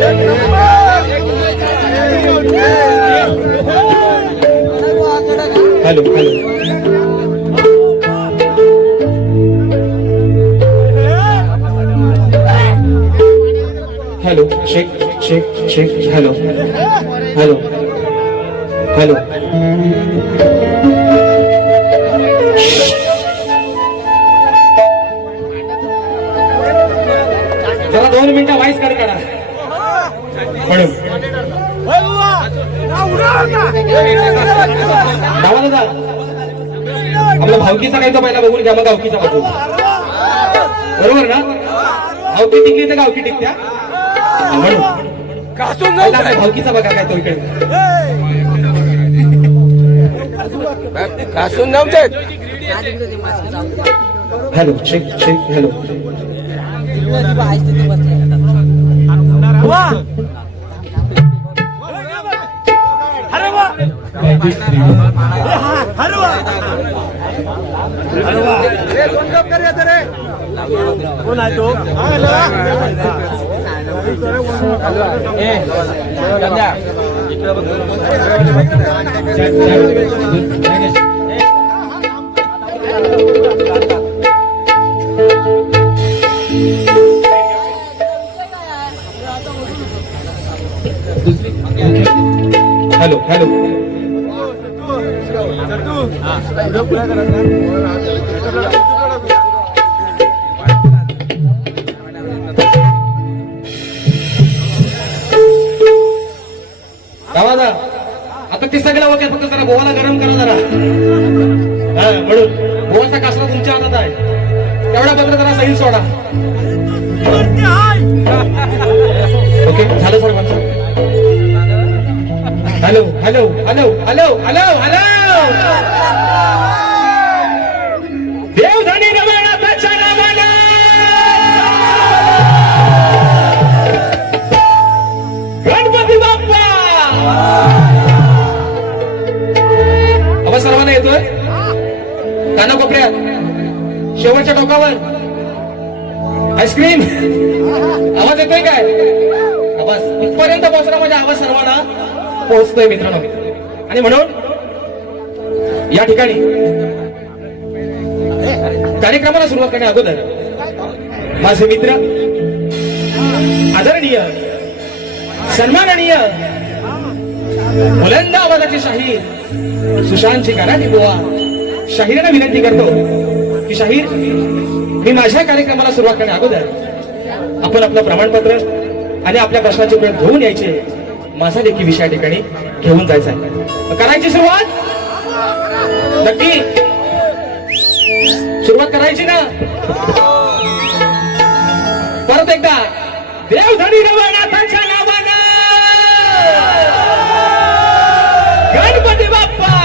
Hello hello शेक शेक शेक hello hello hello जरा 2 मिनिटं vice cut करा मॅडम दादा आपला भावकीचा काय तो पहिला बघून घ्या मग गावकीचा बघू बरोबर ना भावकी टिकली तर गावकी टिकत्या म्हणून भावकीचा बघा काय तो इकडे घासून नव्हते हॅलो चेक चेक हॅलो कोण आहे तो हॅलो हॅलो आता ते सगळं वगैरे फक्त जरा गोवाला गरम करा जरा म्हणून गोवाचा कासला तुमच्या हातात आहे तेवढा पत्र जरा सही सोडा ओके झालं सर माझं hello hello hello hello hello hello देवधनी रमणाथाच्या नावानं गणपती बाप्पा आवाज सर्वांना येतोय कानाकोपऱ्यात शेवटच्या टोकावर आईस्क्रीम आवाज येतोय काय आवाज इथपर्यंत पोहोचला माझा आवाज सर्वांना पोहोचतोय मित्रांनो आणि म्हणून या ठिकाणी कार्यक्रमाला सुरुवात करण्या अगोदर माझे मित्र आदरणीय सन्माननीय बुलंद आवाजाचे शाहीर सुशांतजी काराटी बुवा शाहिरांना विनंती करतो की शाहीर मी माझ्या कार्यक्रमाला सुरुवात करण्या अगोदर आपण आपलं प्रमाणपत्र आणि आपल्या प्रश्नाचे उत्तर घेऊन यायचे माझा देखील विषया ठिकाणी घेऊन जायचा आहे करायची सुरुवात नक्की सुरुवात करायची ना परत एकदा देवधनी रमणाथाच्या नावानं गणपती बाप्पा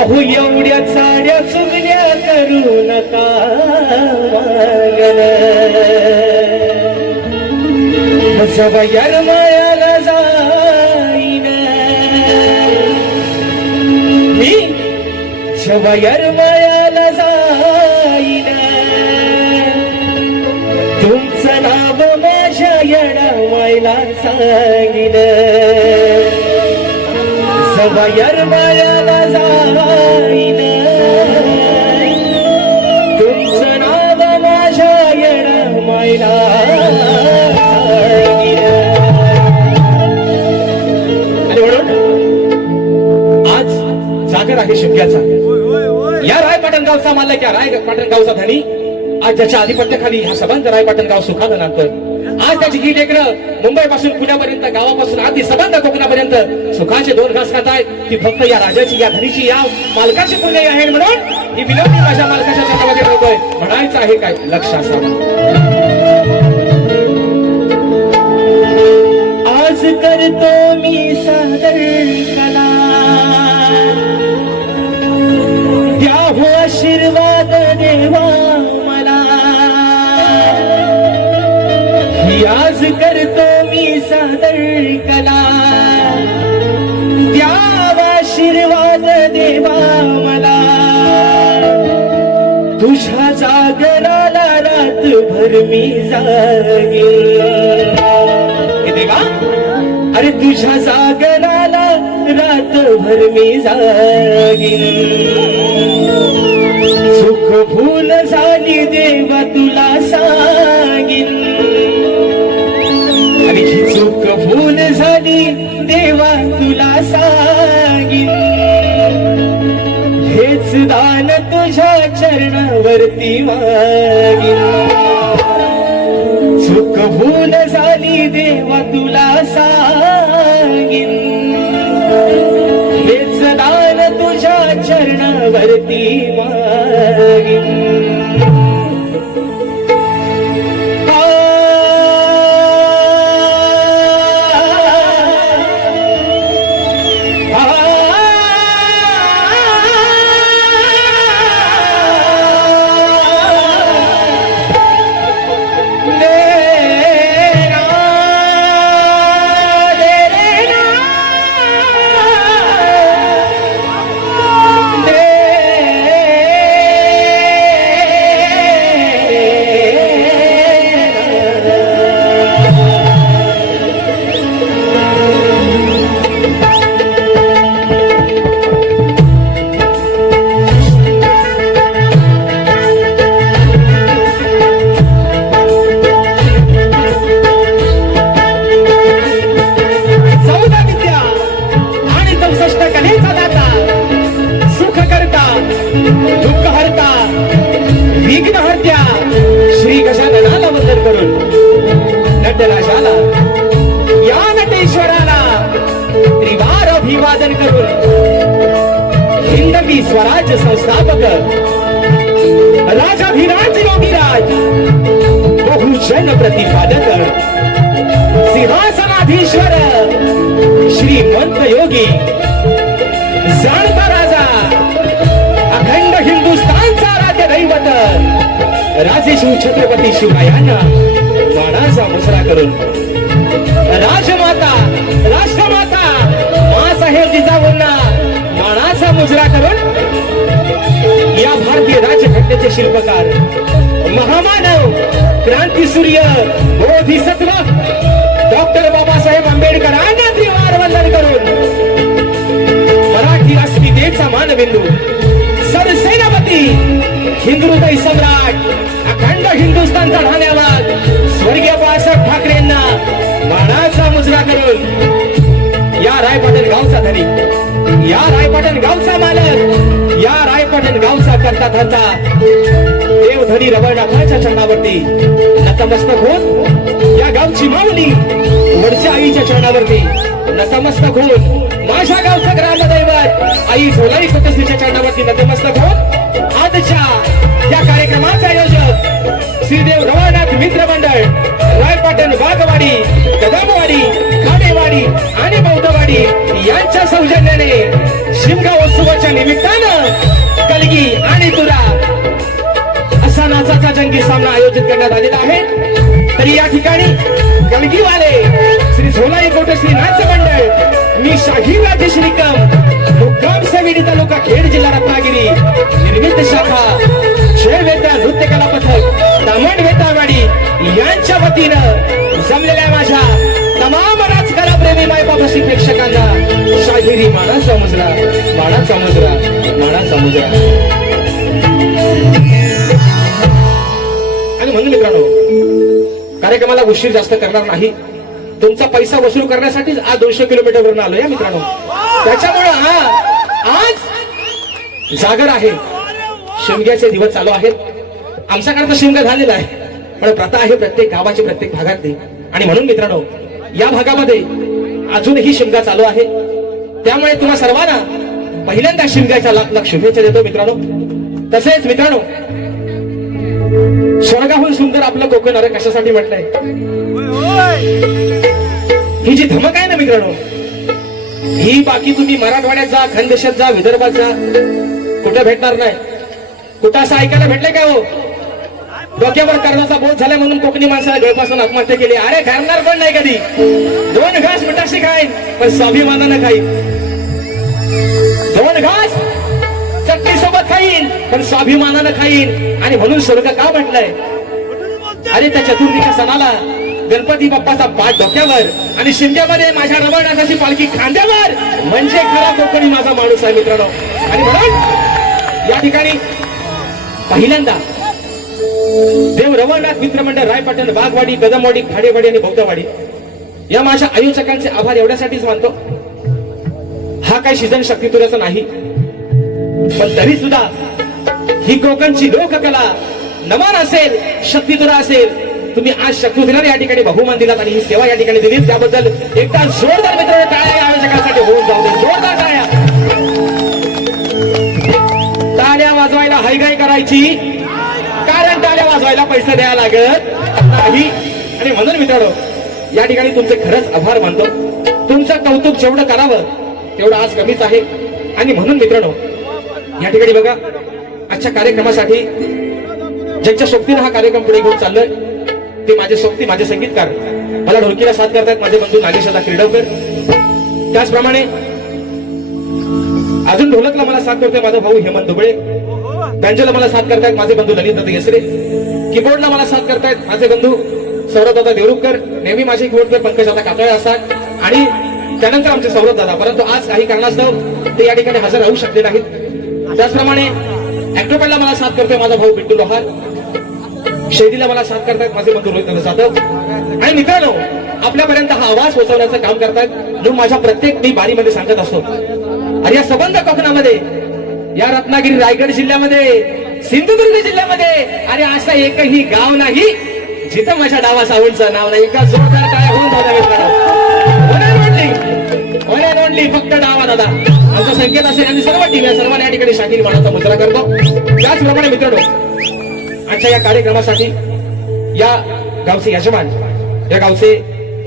अहो एवढ्या साड्या चुगल्या करू नका सवयर मायाला जाईन मी सवयर मायाला जाईन तुमचं नाव माझ्या येडावायला सांगिन सवयर मायाला जाईन रायपाटण गावचा मालक या रायपाटण गावचा धनी आज ज्याच्या आधिपत्याखाली हा सबंध रायपाटण गाव सुखानं नांदतोय. आज त्याची ही लेकरं मुंबई पासून पुण्यापर्यंत गावापासून आधी सबंध कोकणापर्यंत सुखाचे दोन घास खात आहेत. ती फक्त या राजाची या धनीची या मालकाची पुण्य आहे म्हणून ही विनंती माझ्या मालकाच्या चरणामध्ये ठेवतोय. म्हणायचं आहे काय लक्ष असावं. आज करतो मी सादर कला, द्या हो आशीर्वाद देवा मला. ही आज करतो मी सादर कला, द्या आशीर्वाद देवा मला. तुझ्या जागराला रातभर मी जागेन. देवा अरे तुझ्या जागराला रातभर मी जागेन. सुख फूल झाली देवा तुला सांगीन. आणि ही चूक फूल झाली देवा तुला सांगीन. हेच दान तुझ्या चरणावरती मागीन. चूक भूल झाली देवा तुला सांगीन. हेच दान तुझ्या चरणावरती मागीन. राजाला या नटेश्वराला त्रिवार अभिवादन करून हिंदवी स्वराज्य संस्थापक राजाधिराज योगीराज बहुजन प्रतिपादक सिंहासनाधीश्वर श्रीमंत योगी जाणता राजा अखंड हिंदुस्थानचा राज्य दैवत राजेश्वर छत्रपती शिवरायांना मानाचा मुजरा करून राजमाता राष्ट्रमाता मासाहेब जिजाऊंना मानाचा मुजरा करून या भारतीय राज्यघटनेचे शिल्पकार महामानव क्रांतीसूर्य बोधिसत्व डॉक्टर बाबासाहेब आंबेडकरांना त्रिवार वंदन करून मराठी अस्मितेचा मानबिंदू सरसेनापती हिंदुहृदय सम्राट अखंड हिंदुस्थानचा ढाण्यावाद स्वर्गीय बाळासाहेब ठाकरेंना मानाचा मुजरा करून या रायपाटण गावचा धनी, या रायपाटण गावचा मालक, या रायपाटण गावचा करता धरता देवधनी रबरनाथाच्या चरणावरती नतमस्तक होऊन या गावची माऊली वडच्या आईच्या चरणावरती नतमस्तक होऊन माझ्या गावचं ग्रामदैवत आई झोलाई सतसीच्या चरणावरती नतमस्तक होऊन आजच्या या कार्यक्रमाचे आयोजक श्रीदेव रवळनाथ मित्र मंडळ रायपाटण वाघवाडी कदमवाडी खाडेवाडी आणि बौद्धवाडी यांच्या सौजन्याने शिमगा उत्सवाच्या निमित्तानं कलगी आणि तुरा असा नाचाचा जंगी सामना आयोजित करण्यात आलेला आहे. तरी या ठिकाणी कलगीवाले श्री झोलाई कोटश्री नाट्य मंडळ मी शाहीर राजेश निकम मुक्काम सेविनी तालुका खेड जिल्हा रत्नागिरी निर्मित शाखा जय वेता नृत्य कला पथक तामण वेतावाडी यांच्या वतीनं जमलेल्या माझ्या तमाम राजकारण प्रेमी मायबापाशी प्रेक्षकांना शाहिरी मानाचा मुजरा, मानाचा मुजरा, मानाचा मुजरा. आणि म्हणून मित्रांनो कार्यक्रमाला उशीर जास्त करणार नाही. तुमचा पैसा वसूल करण्यासाठी आज 200 किलोमीटर वरून आलोय मित्रांनो. त्याच्यामुळे आज जागर आहे. शिमग्याचे दिवस चालू आहेत. आमचा काळ तर शिमगा झालेला आहे, पण प्रथा आहे प्रत्येक गावाची, प्रत्येक भागातली. आणि म्हणून मित्रांनो, या भागामध्ये अजूनही शिमगा चालू आहे. त्यामुळे तुम्हा सर्वांना पहिल्यांदा शिमग्याच्या लाख लाख शुभेच्छा देतो मित्रांनो. तसेच मित्रांनो, स्वर्गाहून सुंदर आपलं कोकण अरे कशासाठी म्हटलंय? ही जी धमक आहे ना मित्रांनो, ही बाकी तुम्ही मराठवाड्यात जा, खानदेशात जा, विदर्भात जा, कुठं भेटणार नाही. कुठं असं ऐकायला भेटलंय का हो? डोक्यावर कर्णाचा बोध झालाय म्हणून कोकणी माणसाला गळपासून आत्महत्या केली. अरे करणार पण नाही कधी. 2 घास मिठाशी खाईन पण स्वाभिमानानं खाईन. 2 घास चटणी सोबत खाईन पण स्वाभिमानानं खाईन. आणि म्हणून स्वर्ग का म्हटलंय? अरे त्या चतुर्थीच्या सणाला गणपती बाप्पाचा पाठ डोक्यावर आणि शिमग्यामध्ये माझ्या रवळनाथाची पालखी खांद्यावर, म्हणजे खरा कोकणी माझा माणूस आहे मित्रांनो. आणि म्हणून या ठिकाणी पहिल्यांदा देव रवळनाथ मित्रमंडळ रायपाटण, बागवाडी, कदमवाडी, खाडेवाडी आणि बौद्धवाडी या माझ्या आयोजकांचे आभार एवढ्यासाठीच मानतो. हा काही सीझन शक्तितुऱ्याचा नाही, पण तरी सुद्धा ही कोकणची लोककला नमन असेल, शक्तितुरा असेल. तुम्ही आज शक्तितुऱ्याने या ठिकाणी बहुमान दिलात आणि ही सेवा या ठिकाणी दिली, त्याबद्दल एकदा जोरदार मित्रांनो टाळ्या या आयोजकांसाठी होऊन जाऊ दे. जोरदार टाळ्या. टाळ्या वाजवायला हायगाई करायची, कारण टाळ्या वाजवायला पैसे द्यायला लागत नाही. आणि म्हणून मित्रांनो, या ठिकाणी तुमचे खरंच आभार मानतो. तुमचं कौतुक जेवढं करावं तेवढं आज कमीच आहे. आणि म्हणून मित्रांनो, या ठिकाणी बघा, आजच्या कार्यक्रमासाठी ज्यांच्या सोबतीनं हा कार्यक्रम पुढे घेऊन चाललोय ते माझे सोबती, माझे संगीतकार. मला ढोलकीला साथ करतायत माझे बंधू नागेशदा क्रीडवकर. त्याचप्रमाणे अजून ढोलकला मला साथ करतोय माझा भाऊ हेमंत दुबळे. बँजोला मला साथ करतायत माझे बंधू ललितदादा येसरे. कीबोर्डला मला साथ करतायत माझे बंधू सौरभदादा देवरुखकर. नेहमी माझे कीबोर्डवर पंकजदादा कातळे असतात. आणि त्यानंतर आमचे सौरभ दादा, परंतु आज काही कारणास्तव ते या ठिकाणी हजर राहू शकले नाहीत. त्याचप्रमाणे ऍक्टोपॅडला मला साथ करतोय माझा भाऊ बिट्टू लोहार. शैलीला मला साथ करतायत माझे बंधू रोहित जाधव. आणि मित्रांनो, आपल्यापर्यंत हा आवाज पोहोचवण्याचं काम करतायत. म्हणून माझ्या प्रत्येक मी बारीमध्ये सांगत असतो, अरे या सबंध कोकणामध्ये, या रत्नागिरी रायगड जिल्ह्यामध्ये, सिंधुदुर्ग जिल्ह्यामध्ये अरे असं एकही गाव नाही जिथं माझ्या डावा सावंतचं नाव नाही. एका जोरदार काय होऊन जाऊ द्या मित्रांनो. फक्त डावा दादा आमचा संकेत असेल आणि सर्व टीम या सर्वांना या ठिकाणी शाकीर मानाचा मुजरा करतो. त्याचप्रमाणे मित्रांनो, आजच्या या कार्यक्रमासाठी या गावचे यजमान, या गावचे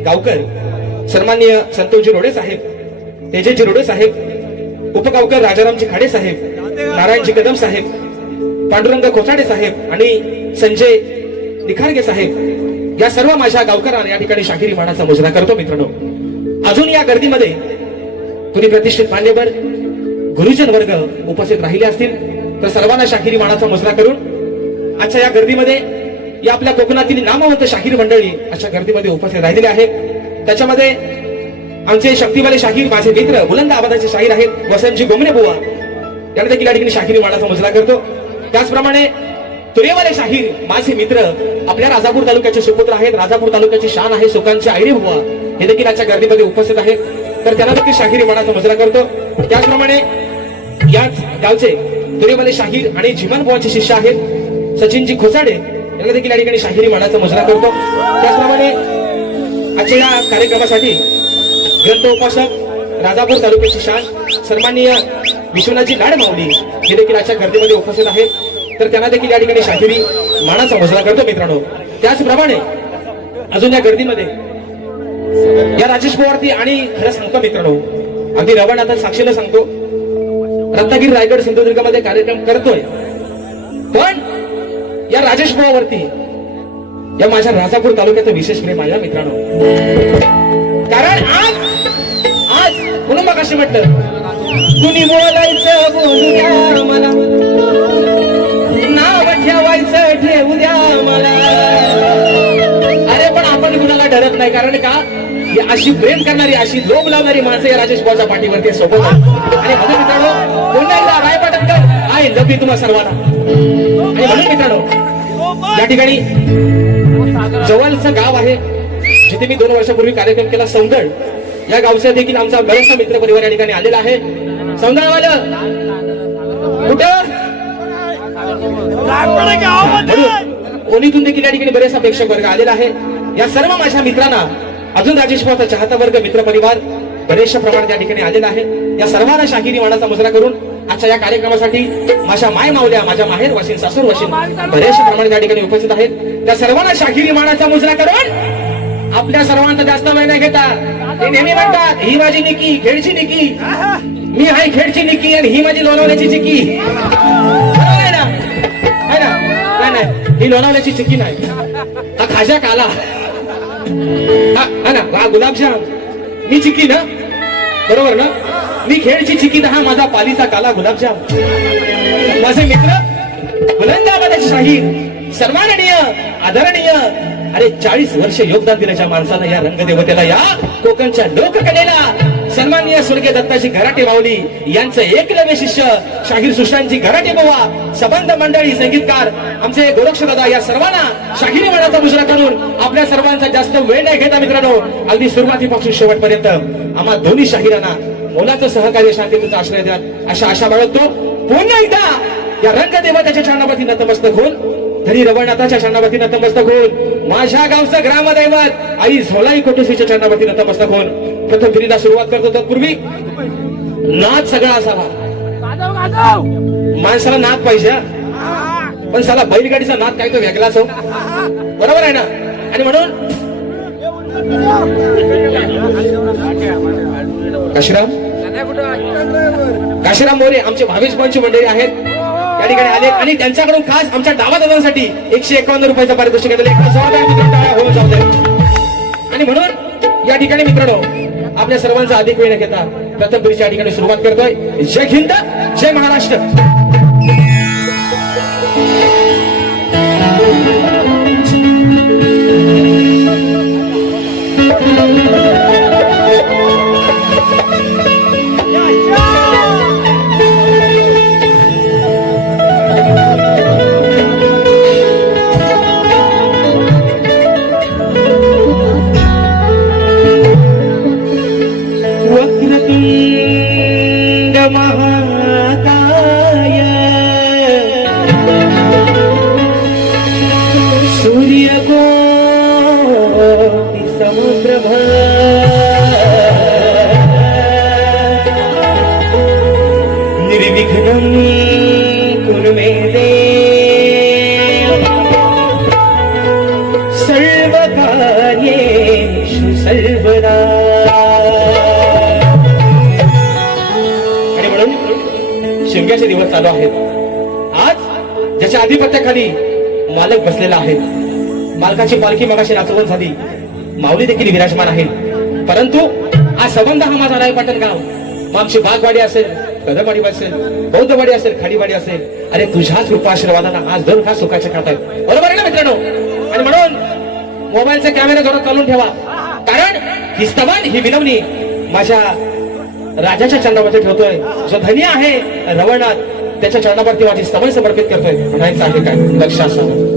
गावकर सन्माननीय संतोषजी रोडे साहेब, तेजसजी रोडे साहेब, उपगावकर राजारामजी खाडे साहेब, नारायणजी कदम साहेब, पांडुरंग खोसाडे साहेब आणि संजय निखारगे साहेब या सर्व माझ्या गावकरांना या ठिकाणी शाकिरी मानाचा मुजरा करतो. मित्रांनो, अजून या गर्दीमध्ये कुणी प्रतिष्ठित मान्यवर गुरुजन वर्ग उपस्थित राहिले असतील तर सर्वांना शाकिरी मानाचा मुजरा करून आजच्या या गर्दीमध्ये या आपल्या कोकणातील नामवंत शाहीर मंडळी अशा गर्दीमध्ये उपस्थित राहिलेले आहेत. त्याच्यामध्ये आमचे शक्तिवाले शाहीर, माझे मित्र बुलंद आवाजाचे शाहीर आहेत वसंतजी गोमरे बुवा, यांना देखील या ठिकाणी शाकिरी मानाचा मुजरा करतो. त्याचप्रमाणे तुरेवाले शाहीर, माझे मित्र, आपल्या राजापूर तालुक्याचे सुपुत्र आहेत, राजापूर तालुक्याची शान आहे सुकांचे आयरे बुवा, हे देखील आजच्या गर्दीमध्ये उपस्थित आहेत. तर त्यांना देखील शाहिरी मानाचा मुजरा करतो. त्याचप्रमाणे याच गावचे तुरेवाले शाहीर आणि जीवन बुवाचे शिष्य आहेत सचिनजी खोसाडे, यांना देखील या ठिकाणी शाहिरी मानाचा मुजरा करतो. त्याचप्रमाणे आजच्या या कार्यक्रमासाठी ग्रंथ उपासक, राजापूर तालुक्याची शान सन्माननीय विश्वनाथजी लाड माऊली हे देखील आजच्या गर्दीमध्ये उपस्थित आहेत. तर त्यांना देखील या ठिकाणी शाहिरी मानाचा मुजरा करतो. मित्रांनो, त्याचप्रमाणे अजून या गर्दीमध्ये या राजेश पवारती आणि खरं सांगतो मित्रांनो, अगदी रवळनाथ साक्षीला सांगतो, रत्नागिरी रायगड सिंधुदुर्गमध्ये कार्यक्रम करतोय, पण या राजेश पवारती या माझ्या राजापूर तालुक्याचं विशेष प्रेम आहे मित्रांनो. कारण आज म्हणून मग असे म्हटलं, कुणी बोलायचं बोलू द्या मला, नाव ठेवायचं ठेवू द्या मला. अरे पण आपण कुणाला डरत नाही, कारण का अशी प्रेम करणारी, अशी लोभ लावणारी माणसं या राजेश भाऊच्या पाठीवरती सोबत आहेत. आणि म्हणून मित्रांनो, पुन्हा एकदा रायपाटणकर आहे लभी तुम्हा सर्वांना. आणि म्हणून मित्रांनो, या ठिकाणी जवळचं गाव आहे जिथे मी 2 वर्षापूर्वी कार्यक्रम केला, सौंदळ, या गावचा देखील आमचा बराचसा मित्र परिवार या ठिकाणी आलेला आहे. सौंदळवालं कुठं कोणीतून देखील या ठिकाणी बरेचसा प्रेक्षक वर्ग आलेला आहे. या सर्व माझ्या मित्रांना, अजून राजेश भाऊचा चाहता वर्ग, मित्र परिवार बरेचशा प्रमाणात या ठिकाणी आलेला आहे. या सर्वांना शाहिरी मानाचा मुजरा करून आजच्या या कार्यक्रमासाठी माझ्या माय मावल्या, माझ्या माहेर वाशिन, सासूर वाशिन बरेचशा प्रमाणात या ठिकाणी उपस्थित आहेत. त्या सर्वांना शाहिरी मानाचा मुजरा करून आपल्या सर्वांचा जास्त वेळ न घेता ते नेहमी म्हणतात, ही माझी निकी, खेडची निकी, मी आहे खेडची निकी आणि ही माझी लोणावल्याची चिकी. आहे ना? आहे ना? नाही नाही, ही लोणावल्याची चिक्की नाही, हा खाजा काला. हा ना, हा गुलाबजाम, मी चिक्की ना, बरोबर ना? मी खेळची चिकी, हा माझा पालीचा काला गुलाबजाम. माझे मित्र बुलंद आवाजाचे शाहीर, सन्माननीय, आदरणीय, अरे 40 वर्ष योगदान दिल्याच्या माणसानं या रंगदेवतेला, या कोकणच्या लोककलेला, सन्माननीय स्वर्गीय दत्ताजी घराटे माऊली यांचं एकलव्य शिष्य शाहीर सुशांतजी घराटे बुवा, संबंध मंडळी, संगीतकार आमचे गोरक्षदादा, या सर्वांना शाहिरी मानाचा मुजरा करून आपल्या सर्वांचा जास्त वेळ नाही घेता मित्रांनो, अगदी सुरुवातीपासून शेवटपर्यंत आम्हा दोन्ही शाहिरांना मोलाचं सहकार्य, शांततेचा आश्रय द्या अशा आशा बाळगतो. पुन्हा एकदा या रंगदेवताच्या चरणावरती नतमस्तक होऊन, धरी रवळनाथाच्या चरणावरती नतमस्तक होऊन, माझ्या गावचं ग्रामदैवत आई झोलाई कोटेश्वरीच्या चरणावरती नतमस्तक होऊन प्रथम फेरीला सुरुवात करतो. तत्पूर्वी नाद सगळा असावा. माणसाला नाद पाहिजे, पण साला बैलगाडीचा नाद काय तो वेगळाच हो, बरोबर आहे ना? आणि म्हणून काशीराम मोरे आमचे भावेश पंच मंडळी आहेत या ठिकाणी आले आणि त्यांच्याकडून खास आमच्या डावा दादांसाठी 151 रुपयाचं पारितोषिक घेतलेलं आणि म्हणून या ठिकाणी मित्रांनो आपल्या सर्वांचा अधिक वेळ न घेता प्रथम फेरीच्या ठिकाणी सुरुवात करतोय. जय हिंद, जय महाराष्ट्र. शिमग्याचे दिवस चालू आहेत. आज ज्याच्या आधिपत्याखाली मालक बसलेला आहे, मालकाची पालखी मगाशी नाचवण झाली, माऊली देखील विराजमान आहे. परंतु आज संबंध हा माझा रायपाटण गाव, मग आमची बागवाडी असेल, कदमवाडी असेल, बौद्धवाडी असेल, खाडीवाडी असेल, अरे तुझ्याच कृपा आशीर्वादानं आज दोन खास सुखाचे खात आहेत, बरोबर आहे ना मित्रांनो? आणि म्हणून मोबाईलचा कॅमेरा जोरात चालून ठेवा, कारण ही स्तवन, ही विनवणी माझ्या राजाच्या चरणावरती ठेवतोय. जो धनी आहे रवळनाथ, त्याच्या चरणावरती माझी स्तवन समर्पित करतोय. म्हणायचं आहे काय? लक्ष असावं.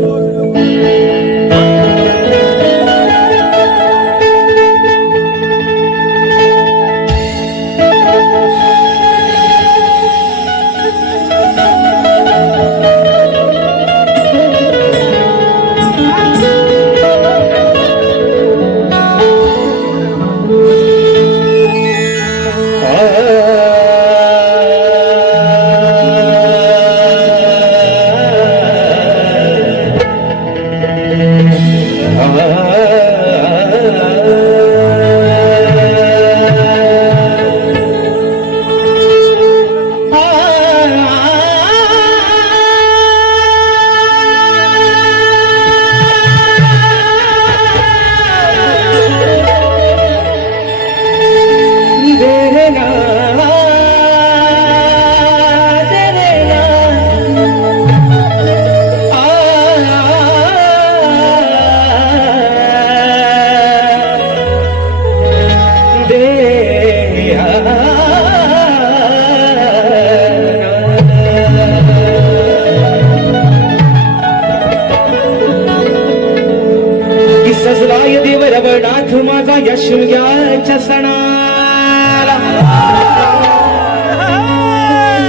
रवळनाथ माझा यशोग्याच्या सणाला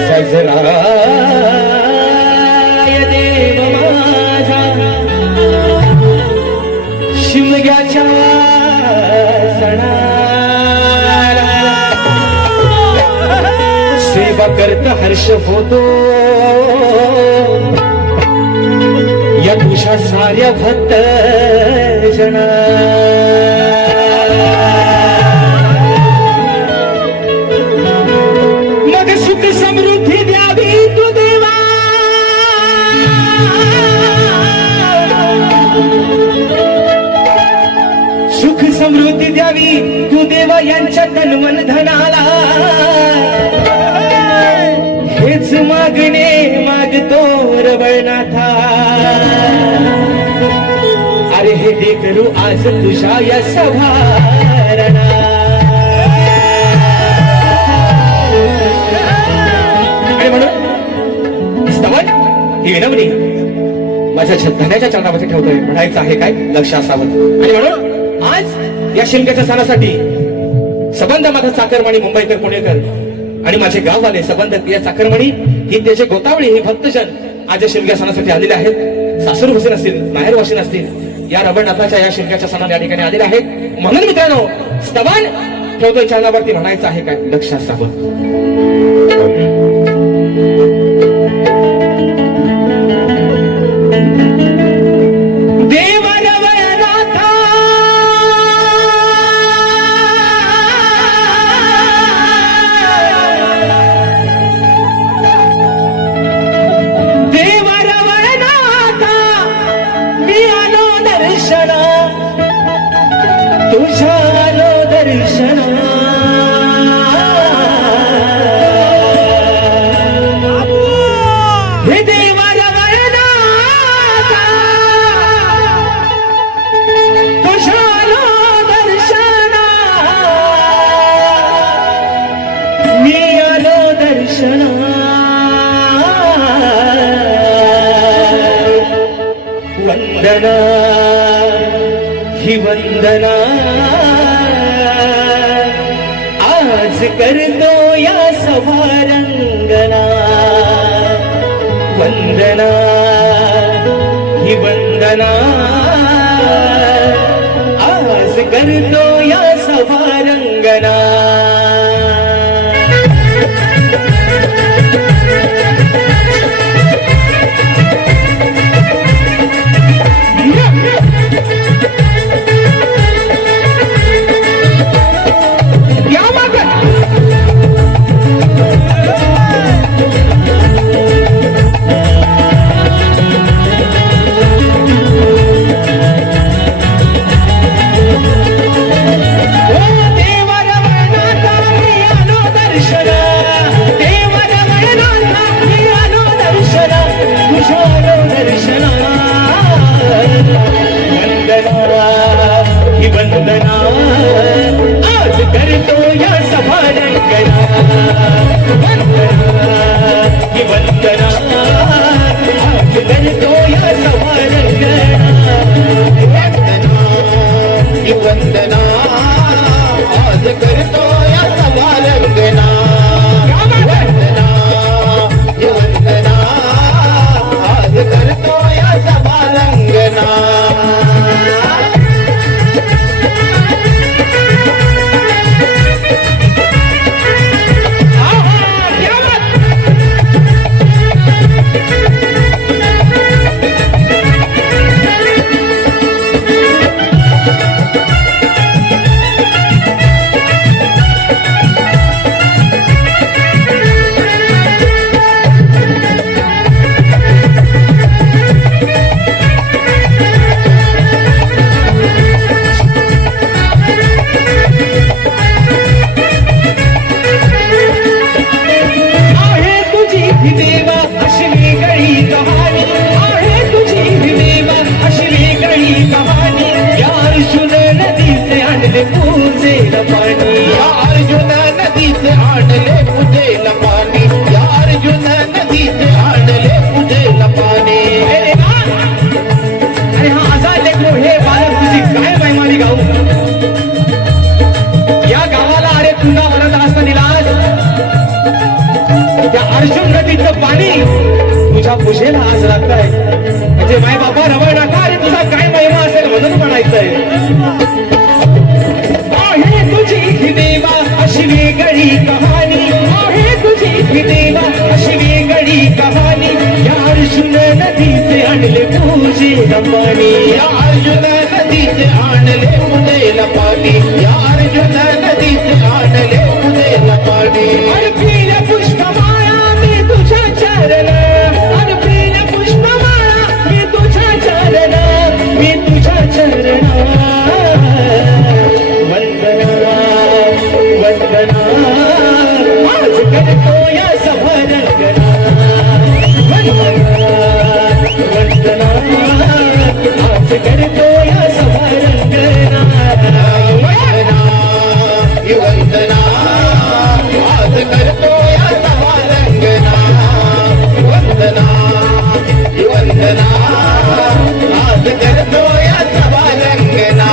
सजराय तुझ्या सणाला सेवा करता हर्ष होतो या तुझ्या साऱ्या भक्त जना मग सुख समृद्धी द्यावी तू देवा सुख समृद्धी द्यावी तू देवा यांच्या तन्मन धनाला हेच मागणे मागतो रवळनाथा अरे हे दे करू आज तुझ्या या सभारणा आणि म्हणून स्तवन ही विनवणी माझ्या धन्याच्या चरणामध्ये ठेवतोय म्हणायचं आहे काय लक्ष असावं आणि म्हणून आज या शिमग्याच्या सणासाठी संबंध माझा चाकरमणी मुंबईकर पुणेकर आणि माझे गाववाले संबंध या चाकरमणी ही त्याचे गोतावळी ही भक्तजन आज या शिमग्या सणासाठी आलेले आहेत सासूर वसीन असतील माहेर वसीन असतील या रवळनाथाच्या या शिमग्याच्या सणाला या ठिकाणी आलेले आहेत म्हणून मित्रांनो स्तवन ठेवतोय चरणावरती म्हणायचं आहे काय लक्ष असावं वंदना ही वंदना आज करतो या सभारंगना वंदना ही वंदना आज करतो या सभारंगना पूजेला आज लागताय म्हणजे माय बाबा रवळ नका रे तुझा काय महिमा असेल म्हणून म्हणायचंय उदेला पाणी या अर्जुन नदीत आणले उदेला पाणी या अर्जुन नदीत आणले उदेला पाणी अर्पिल पुष्पमाळा मी तुझ्या चरण अर्पिल पुष्पमाळा मी तुझ्या चरण मी तुझ्या चरण वंदना वंदना आज करतो या सभरंगना वंदना वंदना आज करतो या सभरंगना वंदना वंदना आज करतो या सवारंगना वंदना वंदना आज करतो या सवारंगना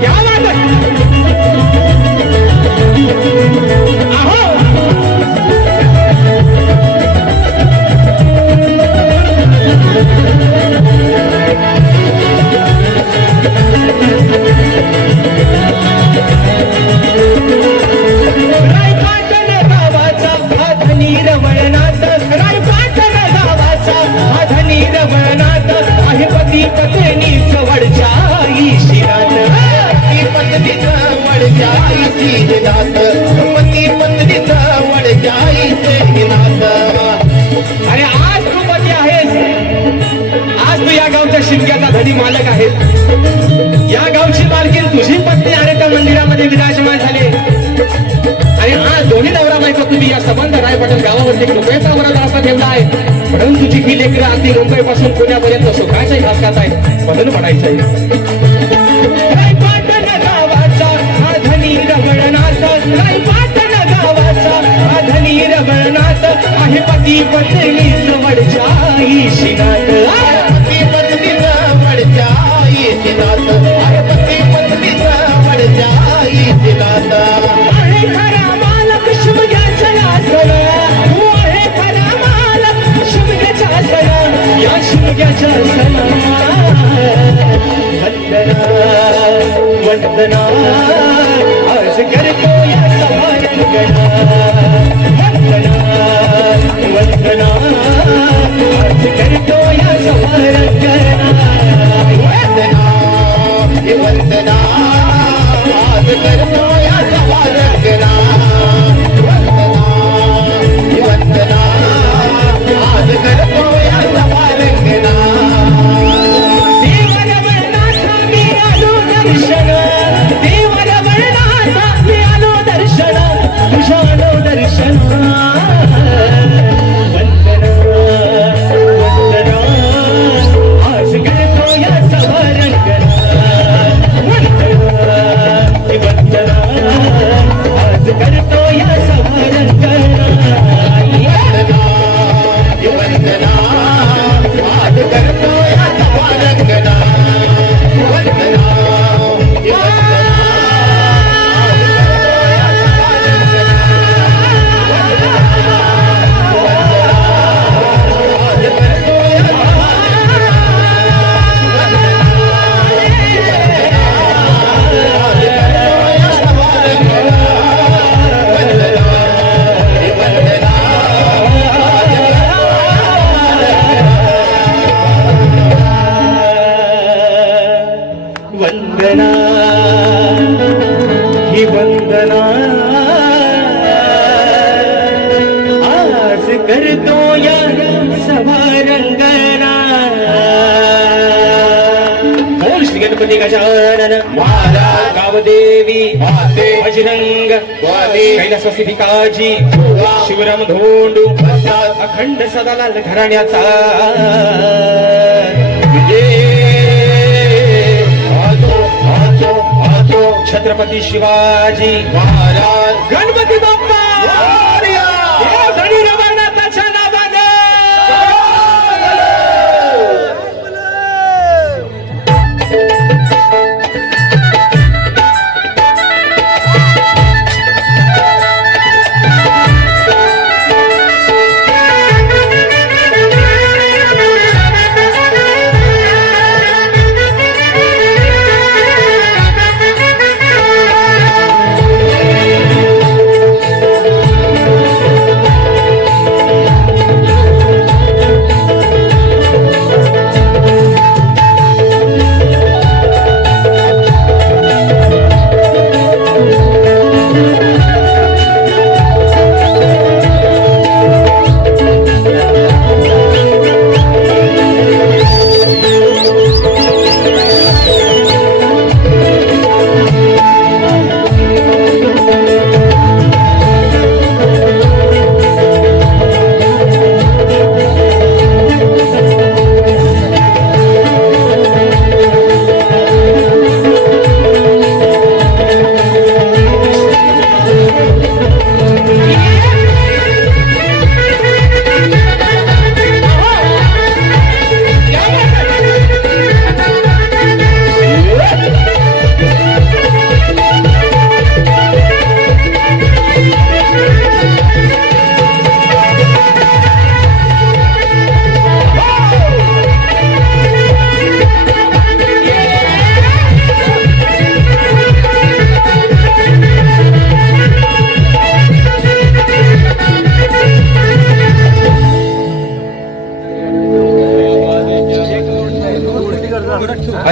क्या बात है आहो रायपाटण गावाचा हा धनी रमणनाथ रायपाटण गावाचा हा धनी रमणनाथ आहे पती पत्नी जवळच्या ईशिरात पती पत्नी जवळ जाईची नात पती पत्नी जवळ जाईचे नात अरे आज तू पती आहेस आज तू या गावच्या शिमग्याचा धनी मालक आहेस या गावची मालकीन तुझी पत्नी आणि त्या मंदिरामध्ये विराजमान झाले आणि आज दोन्ही नवरा बायको तुम्ही या संबंध रायपाटण गावावरती कृपेचा वरद असा ठेवला आहे म्हणून तुझी ही लेकरं अगदी मुंबईपासून पुण्यापर्यंत सुखाच्या घासकात आहेत म्हणून म्हणायचं आहे रायपाटण गावाचा हा धनी रमणनाथ रायपाटण गावाचा हा धनी रमणनाथ आहे पती पत्नी जवळच्या ईशिनाथ पती पत्नी जवळ जाईची नात पती पत्नी जवळ जाईची नात आहे खरा मालक शिमग्याच्या आसन तू आहे खरा मालक शिमग्याच्या आसन या शिमग्याच्या आसन वंदना वंदना आज करतो या सभारंगना वंदना वंदना आज करतो या सभारंगना वंदना वंदना आज करतो या सवारंगना वंदना वंदना आज करतो या सवारंगना देवरवळनाथा मी आलो दर्शन देवरवळनाथा मी आलो दर्शन तुझ्या आलो दर्शन वंदना वंदना आज करतो या सभारंगना वंदना वंदना आज करतो या सभारंगना वंदना आज करतो या सवारंगना वंदना वंदना ही वंदना आज करतो या सभारंगना बोल श्री गणपती गजानन महाराज गावदेवी माते बजरंग वाली कैलासवासी भिकाजी शिवराम धोंडू अखंड सदालाल घराण्याचा छत्रपती शिवाजी महाराज गणपती बाप्पा देव धनी रमणनाथाच्या नावानं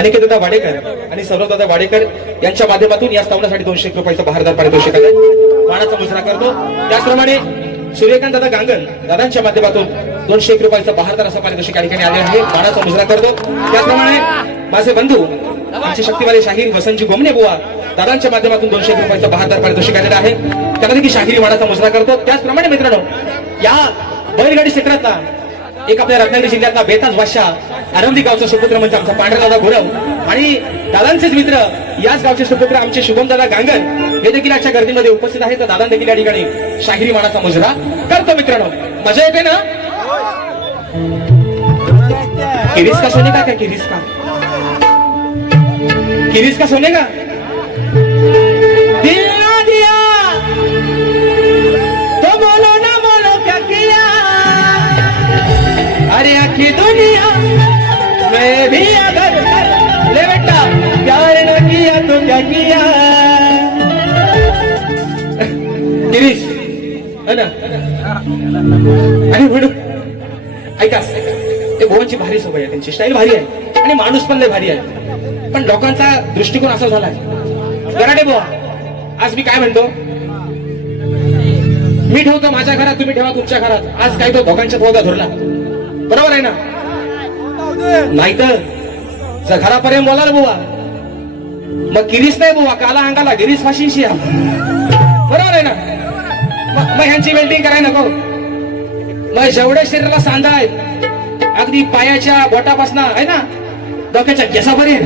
माणिकेदादा वाडेकर आणि सौरभदादा वाडेकर यांच्या माध्यमातून या स्तवनासाठी 200 रुपयाचं बहारदार पारितोषिक आहे, मानाचा मुजरा करतो. त्याचप्रमाणे सूर्यकांत दादा गांगण दादांच्या माध्यमातून 200 रुपयाचं बहारदार असं पारितोषिक या ठिकाणी आले आहे, मानाचा मुजरा करतो. त्याचप्रमाणे माझे बंधू आमचे शक्तिवाले शाहीर वसंतजी गोमणे बुवा दादांच्या माध्यमातून 200 रुपयाचं बहारदार पारितोषिक आलेलं आहे, त्यांना देखील शाहिरी मानाचा मुजरा करतो. त्याचप्रमाणे मित्रांनो या बैलगाडी क्षेत्रातला एक आपल्या रत्नागिरी जिल्ह्यातला बेताज बादशाह आरंभी गावचा सुपुत्र म्हणजे आमचा पांढरादादा गुरव आणि दादांचेच मित्र याच गावचे सुपुत्र आमचे शुभमदादा गांगण हे देखील आजच्या गर्दीमध्ये उपस्थित आहेत. तर दादा देखील या ठिकाणी शाहिरी मानाचा मुजरा करतो. मित्रांनो मजा येते ना? किरीस का सोने का? क्या किरीस का? किरीस का सोने का? दिल ना दिया तो बोलो ना बोलो क्या किया, अरे आखी दुनिया मैं भी अगर ले बेटा प्यार न किया तो क्या किया. गिरीश है ना? आणि म्हणून ऐका ते भुवनची भारी सवय आहे, त्यांची स्टाईल भारी आहे आणि माणूस पण लय भारी आहे, पण लोकांचा दृष्टिकोन असा झालाय. गराडे बुवा आज मी काय म्हणतो, मी ठेवतो माझ्या घरात, तुम्ही ठेवा तुमच्या घरात. आज काय तो दोघांच्या थोडा धरला, बरोबर आहे ना? नाही तर घरापर्यंत बोलाल बुवा, मग किरीस नाही बुवा, काला अंगाला गिरीस फाशीशी, बरोबर आहे ना? मग ह्यांची वेल्डिंग करायला नको. मग जेवढ्या शरीराला सांधा आहेत अगदी पायाच्या बोटापासून आहे ना डोक्याच्या केसापर्यंत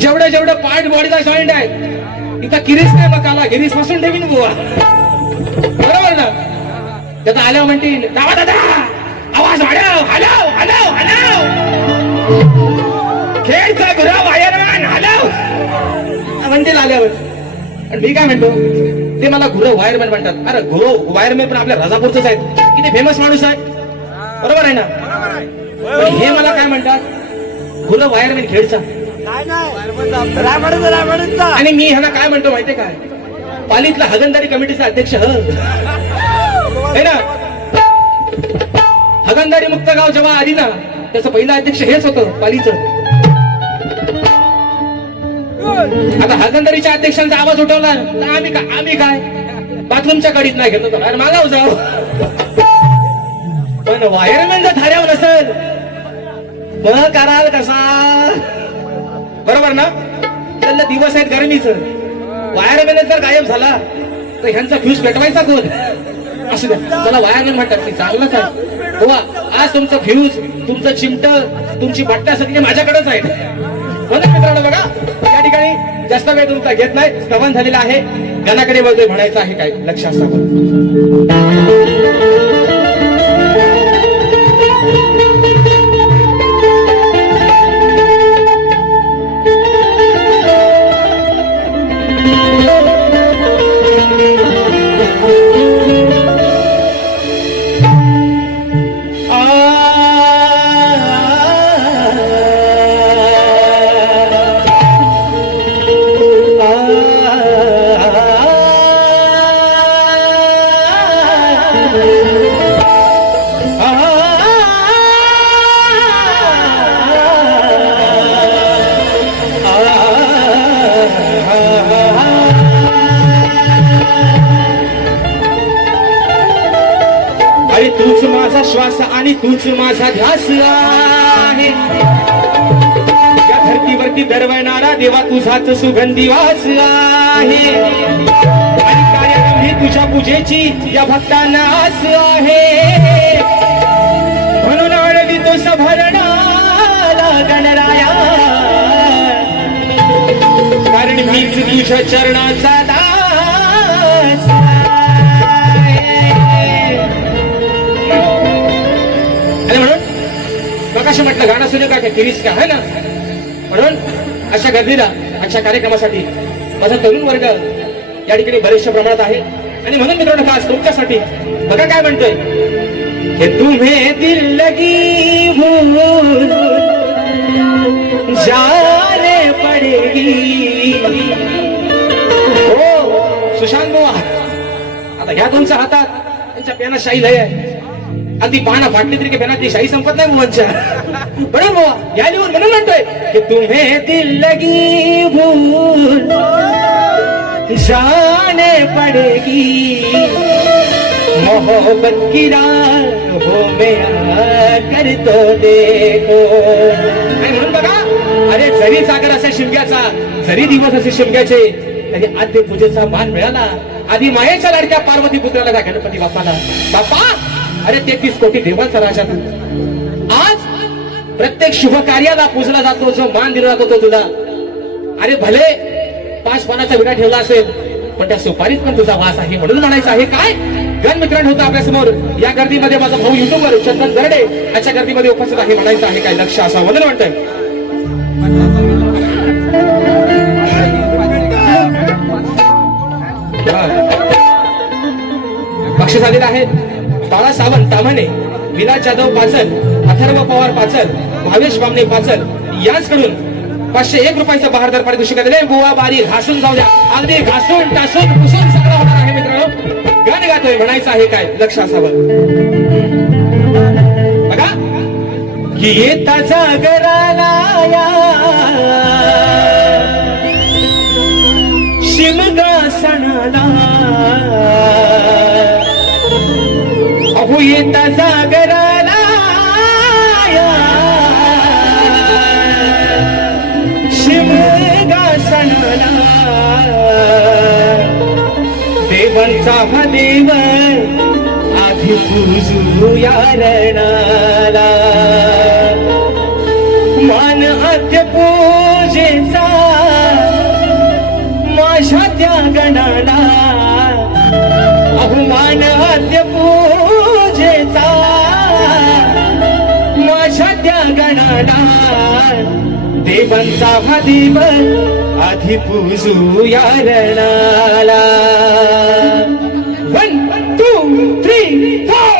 जेवढे जेवढे पार्ट बॉडीचा जॉईंट आहेत इथं किरीस नाही, मग काला गिरीस पासून ठेवीन बुवा, बरोबर ना? त्याचा आल्यावर म्हणतील दावा दादा आवाज वाढव, हलव हलव हलव, खेळचा गुरव वायरमॅन हलव म्हणतील आल्यावर. आणि मी काय म्हणतो, ते मला गुरव वायरमॅन म्हणतात. अरे गुरव वायरमॅन पण आपल्या राजापूरच आहेत, किती फेमस माणूस आहे, बरोबर आहे ना? पण हे मला काय म्हणतात, गुरव वायरमॅन खेळचा. आणि मी ह्याला काय म्हणतो माहितीये काय, पालीतला हगनदारी कमिटीचा अध्यक्ष है ना? हगनदारी मुक्त गाव जेव्हा आली ना त्याचं पहिलं अध्यक्ष हेच होतं पालीचं. आता हगनदारीच्या अध्यक्षांचा आवाज उठवला तर आम्ही काय बाथरूमच्या कडीत नाही घेतो तर बाहेर मागाव जाऊ. पण वायरमॅन जर धाऱ्यावर नसेल मग कराल कसा, बरोबर ना? त्याला दिवस आहेत गरमीचं, वायरमॅन जर गायब झाला तर ह्यांचा फ्यूज पेटवायचा कोण? असू द्या, मला वायरमॅन म्हणतात की चांगलंच आहे बुवा. आज तुमचं फ्यूज, तुमचं चिमट, तुमची बट्टा सगळी माझ्याकडेच आहेत. म्हणून मित्रांनो बघा या ठिकाणी जास्त वेळ तुमचा घेत नाही, स्तवन झालेला आहे, गाण्याकडे वळतोय, म्हणायचं आहे काय लक्षात सांगा. अरे तूच माझा श्वास आणि तूच माझा ध्यास आहे, या धरतीवरती दरवळणारा देवा तुझाच सुगंधी वास आहे, आणि कार्यारंभी तुझ्या पूजेची या भक्तांना आस आहे, म्हणून आळवी तो सभरणाला गणराया, कारण मीच तुझ्या चरणाचा दास आहे. आणि म्हणून प्रकाश म्हटलं गाणं सुरू का किरीस का है ना? म्हणून अशा गर्दीला अशा कार्यक्रमासाठी माझा तरुण वर्ग या ठिकाणी बरेचशा प्रमाणात आहे. आणि म्हणून मित्रांनो खास तुमच्यासाठी बघा काय म्हणतोय, हे तुम्हे दिल लगी भूल जाने पडेगी. हो सुशांत बुवा, आता ह्या तुमच्या हातात त्यांच्या पियाना शाही लय आहे, आणि ती पाना फाटली तरी काही ती शाही संपत नाही बुवांच्या. म्हणून बुवा या लिहून म्हणून म्हणतोय की तुम्हें दिल लगी भूल जाने पड़ेगी, मोहब्बत की राहों में आकर तो देखो. आणि म्हणून बघा, अरे जरी सागर असे शिमग्याचा, जरी दिवस असे शिमग्याचे, तरी आद्य पूजेचा मान मिळाला आधी मायेच्या लाडक्या पार्वती पुत्राला त्या गणपती बाप्पाला. बाप्पा, अरे 33 कोटी देवांचा राजा तू. आज प्रत्येक शुभ कार्याला पूजला जातो, जो मान दिला जातो तो तुला. अरे भले 5 पानाचा विडा ठेवला असेल, पण त्या सुपारीत पण तुझा वास आहे. म्हणून म्हणायचं आहे काय, गण मित्रांनो होता आपल्या समोर या गर्दीमध्ये माझा भाऊ युट्यूबवर चंदन गरडे याच्या गर्दीमध्ये उपस्थित आहे. म्हणायचं आहे काय, लक्ष असा म्हणून म्हणतोय. बक्षीस आलेलं आहे बाळा सावंत ताम्हाणे, विलास जाधव पाचल, अथर्व पवार पाचल, भावेश बामणे पाचल यांच्याकडून 501 रुपयाचं बहारदार पारितोषिक दिले. बुवा बारी घासून जाऊ द्या, अगदी घासून टासून पुसून सगळं होणार आहे मित्रांनो. गाणं गातोय, म्हणायचं आहे काय, लक्ष असावं. बघा की येता जागराला शिमगा सणाला, अहो येता जागराला शिमगा सणाला, देवांचा हा देव आधी पूजू या रणाला. मान आद्य पूजेचा माझ्या त्या गणाला, अहो मान आद्य पूजेचा माझ्या त्या गणाला. देवांचा हा देव आधी पूजू या रणाला. 1 2 3 4.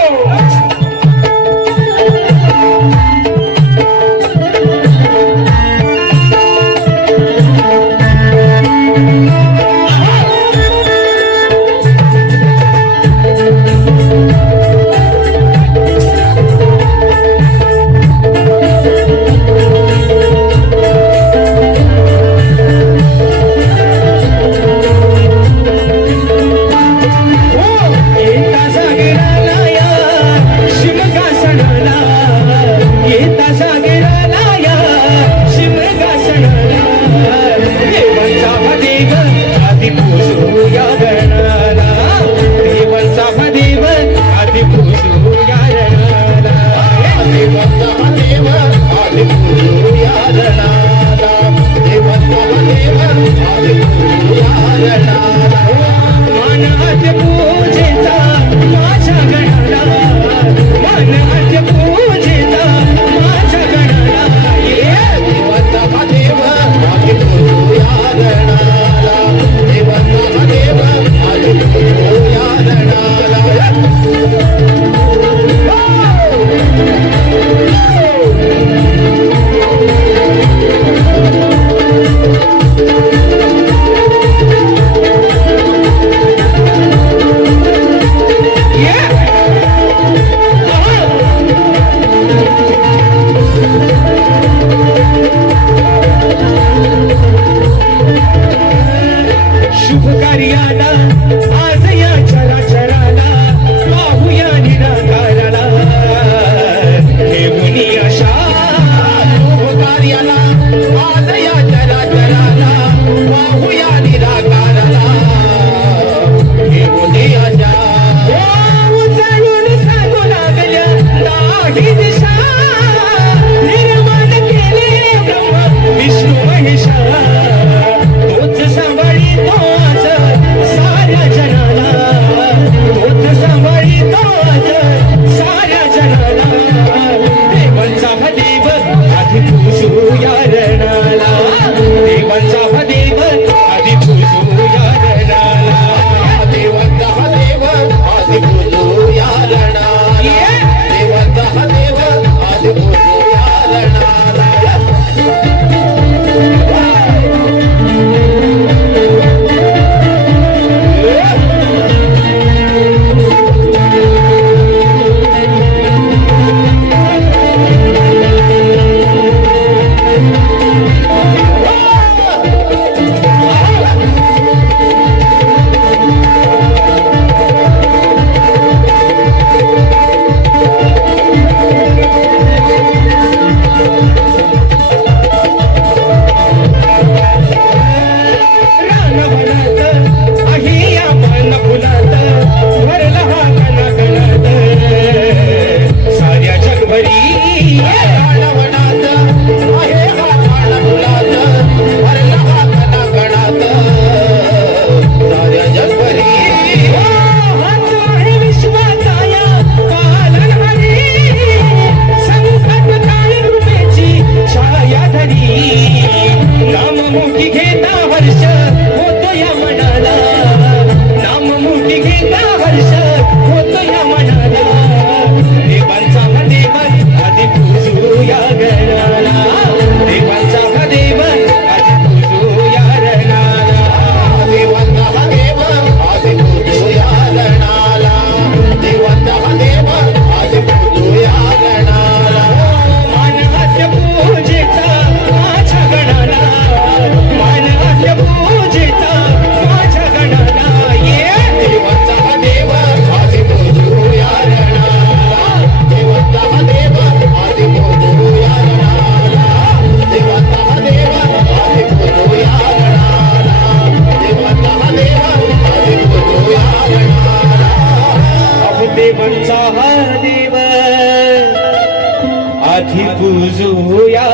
आधी पूजूया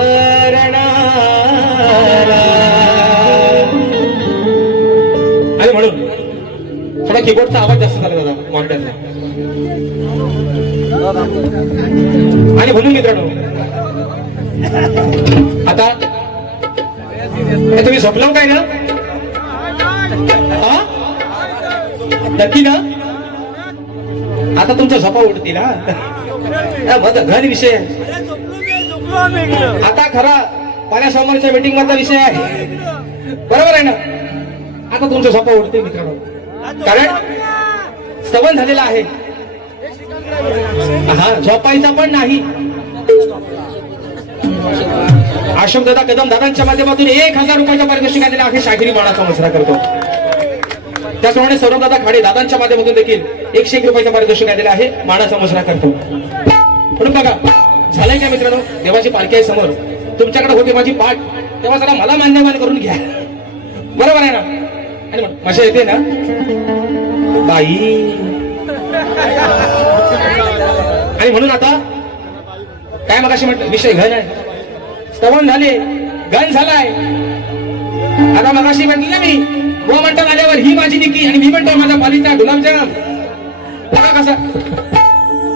रणाला. आणि म्हणून थोडा कीबोर्डचा आवाज जास्त झाला दादा मॉनिटरला. आणि म्हणून मित्रांनो आता तुम्ही झोपलो काय ना? हा? नक्की ना? आता तुमच्या झोपा उडतील हा मग घर विषय आहे. आता खरा पाण्यासमोरच्या मीटिंग मधला विषय आहे, बरोबर आहे ना? आता तुमच्या झोपा उडतील मित्रांनो, कारण स्तवन झालेला आहे. हा झोपायचा पण नाही. अशोकदादा कदम दादांच्या माध्यमातून 1000 रुपयाचा पारितोषिक आलेला आहे. शाहिरी बाणाचा मुजरा करतो. त्याचप्रमाणे सौरभदादा खाडे दादांच्या माध्यमातून देखील 101 रुपयाचा पारितोषिक आलेला आहे. मानाचा मुजरा करतो. म्हणून बघा झालंय काय मित्रांनो, देवाची पालखी आहे समोर, तुमच्याकडे होते माझी पाठ, तेव्हा जरा मला मान्यमान करून घ्या, बरोबर आहे ना? आणि मजा येते ना बाई. आणि म्हणून आता काय मगाशी म्हटलं, विषय घन आहे, स्तवन झाले, घन झालाय. आता मगाशी म्हटलं ना मी, व म्हणतात आल्यावर ही माझी निकी, आणि मी म्हणतो माझा पालीचा गुलाबजाम. बघा कसा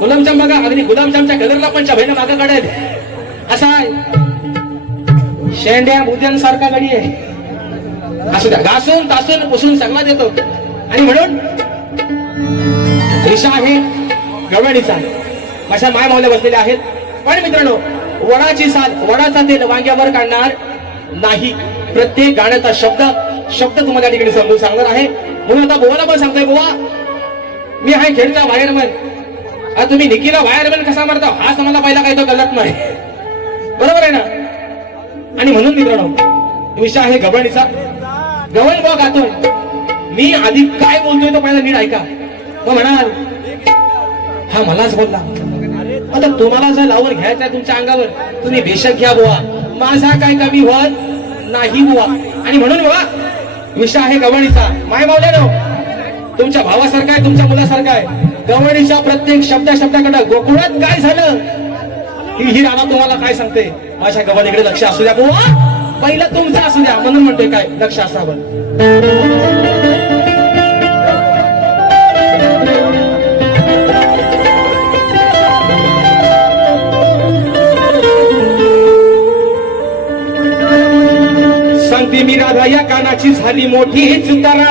गुलाबजाम, बघा अगदी गुलाबजामच्या कलरला पण बहिण मागं काढेल असा आहे. शेंड्या मुद्यांसारखा गडी आहे. असू द्या, घासून तासून पुसून सगळा देतो. आणि म्हणून दिशा आहे गवळणीचा, माझ्या माय मावल्या बसलेल्या आहेत. पण मित्रांनो वडाची साल, वडाचा तेल वांग्यावर काढणार नाही. प्रत्येक गाण्याचा शब्द तुम्हाला या ठिकाणी समजून सांगणार आहे. म्हणून आता बोवाला पण सांगतोय, बोवा मी आहे खेळचा वायरमन, तुम्ही निकीला वायरमन कसा मारता हाच मला पहिला काही तो कळत नाही, बरोबर आहे ना? आणि म्हणून मित्रांनो विषय आहे गवळणीचा. गवळण बॉ गातोय, मी आधी काय बोलतोय तो पहिला नीट ऐका. तो म्हणाल हा मलाच बोलला, आता तुम्हाला जर लावून घ्यायचा आहे तुमच्या अंगावर, तुम्ही बेशक घ्या बुवा, माझा काय कमी होत नाही बुवा. आणि म्हणून बुवा विषय आहे गवळणीचा. माय मावल्यानो तुमच्या भावासारखा आहे, तुमच्या मुलासारखा आहे. गवळणीच्या प्रत्येक शब्दाकडे गोकुळात काय झालं ही राणा तुम्हाला काय सांगते. माझ्या गवळणीकडे लक्ष असू द्या बुवा, पहिलं तुमचं असू द्या. म्हणून म्हणतोय काय लक्ष असावं. सांगते मी राधा या कानाची झाली मोठी चुतारा,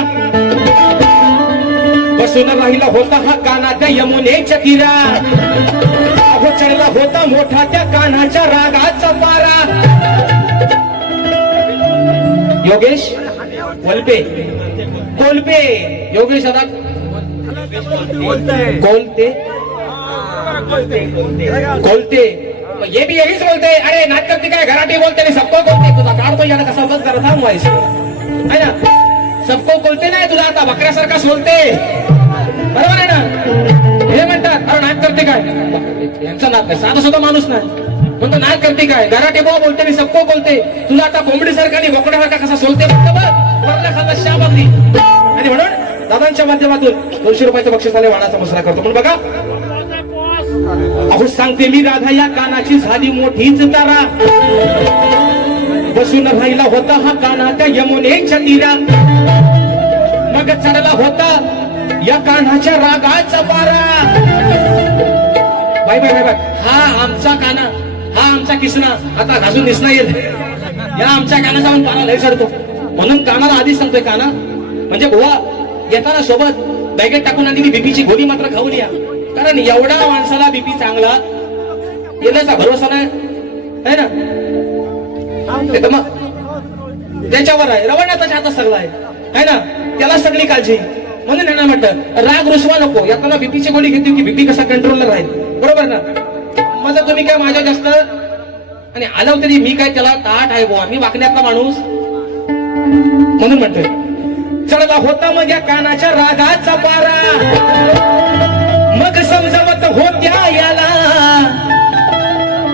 बसून राहिला होता हा काना त्या यमुनेच्या तीरा. अहो चढला होता मोठा त्या कानाच्या रागाचा पारा. योगेश कोलपे, योगेश दादा कोलते ये भी यहीच बोलते. अरे नाटक करते काय, घराटी बोलते नाही, सबको बोलते. तुझा काढतो याला कसा बंद करत हा व्हायचं आहे ना. सबको बोलते नाही, तुला आता बकऱ्यासारखा सोलते, बरोबर आहे ना? हे म्हणतात अरे नाक करते काय, यांचा नाक नाही, साधा सुद्धा माणूस नाही म्हणतो नाक करते काय. घराटे बॉ बोलते नाही, सबको बोलते. तुला आता कोंबडीसारखा आणि बोकड्यासारखा कसा सोलते वरल्या खाला शाप अगदी. आणि म्हणून दादांच्या माध्यमातून 200 रुपयाचं बक्षीस आले, वाणाचा मसरा करतो. पण बघा अहो सांगते मी राधा या कानाची झाली मोठीच तारा, बसून राहिला होता हा काना त्या यमुनेच्या तीरा. मग चढला होता या कानाच्या रागाचा पारा. बाय बाय बाय बाय, हा आमचा काना, हा आमचा किसना आता घासून दिसला येईल. या आमच्या कानाचा पण पारा लय चढतो. म्हणून कानाला आधीच सांगतोय, काना म्हणजे बुवा येताना सोबत बॅगेत टाकून आणलेली बीपीची गोळी मात्र खाऊन या, कारण एवढा माणसाला बीपी चांगला येण्याचा भरोसा नाही है ना. मग त्याच्यावर आहे, रवानाचा हातात सगळा आहे ना, त्याला सगळी काळजी. म्हणून त्यांना म्हटलं राग रुसवा नको, यातना बीपीची गोळी घेतली की बीपी कसा कंट्रोलला राहील, बरोबर ना? माझं तुम्ही काय माझ्या जास्त आणि आलं तरी मी काय त्याला ताट आहे बुवा, मी वाकण्यातला माणूस. म्हणून म्हणतोय चढला होता मग या कानाच्या रागाचा पारा. मग समजावत होत्या याला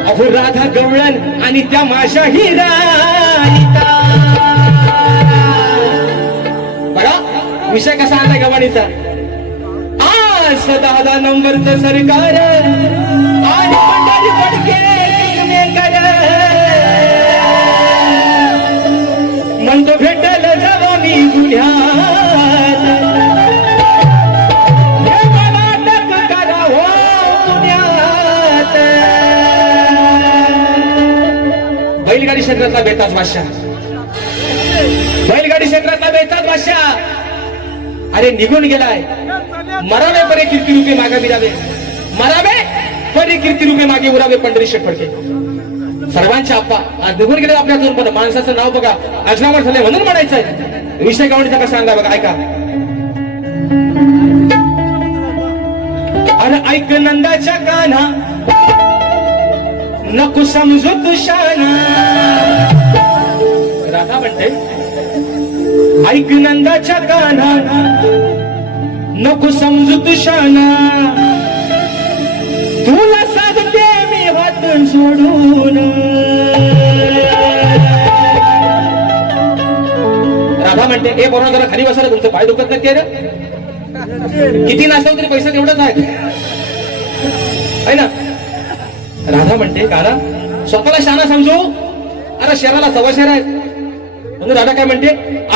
अहो राधा गवळण आणि त्या माझ्या हिरा. बघा विषय कसा आलाय गवाणीचा. आज 10 नंबरचं सरकार आणि पंढरी पडके क्षेत्रातला बेताज बादशाह, बैलगाडी क्षेत्रातला बेताज बादशाह अरे निघून गेलाय. मरावे परे कीर्ती रूपे मागे विरावे, मरावे परे कीर्ती रूपे मागे उरावे पंढरी शेठ फडके. सर्वांच्या आप्पा आज निघून गेले आपल्यातून, पण माणसाचं नाव बघा अजनावर झाले म्हणून म्हणायचंय. विषय गावणीचा कसा आणला बघा, ऐका. अरे ऐक नंदाच्या कान्हा नको समजू तुशाना. राधा म्हणते ऐक नंदाच्या कान्हा नको समजू तुशाना. तुला सांगते मी हात सोडून. राधा म्हणते ए पोरा जरा खाली बसायला, तुमचं पाय दुखत नाही रे. किती नाचव तरी पैसा तेवढाच आहे ना. राधा म्हणते काला स्वतःला शाना समजू, अरे शहराला सव्वा शहर आहे. म्हणून राधा काय म्हणते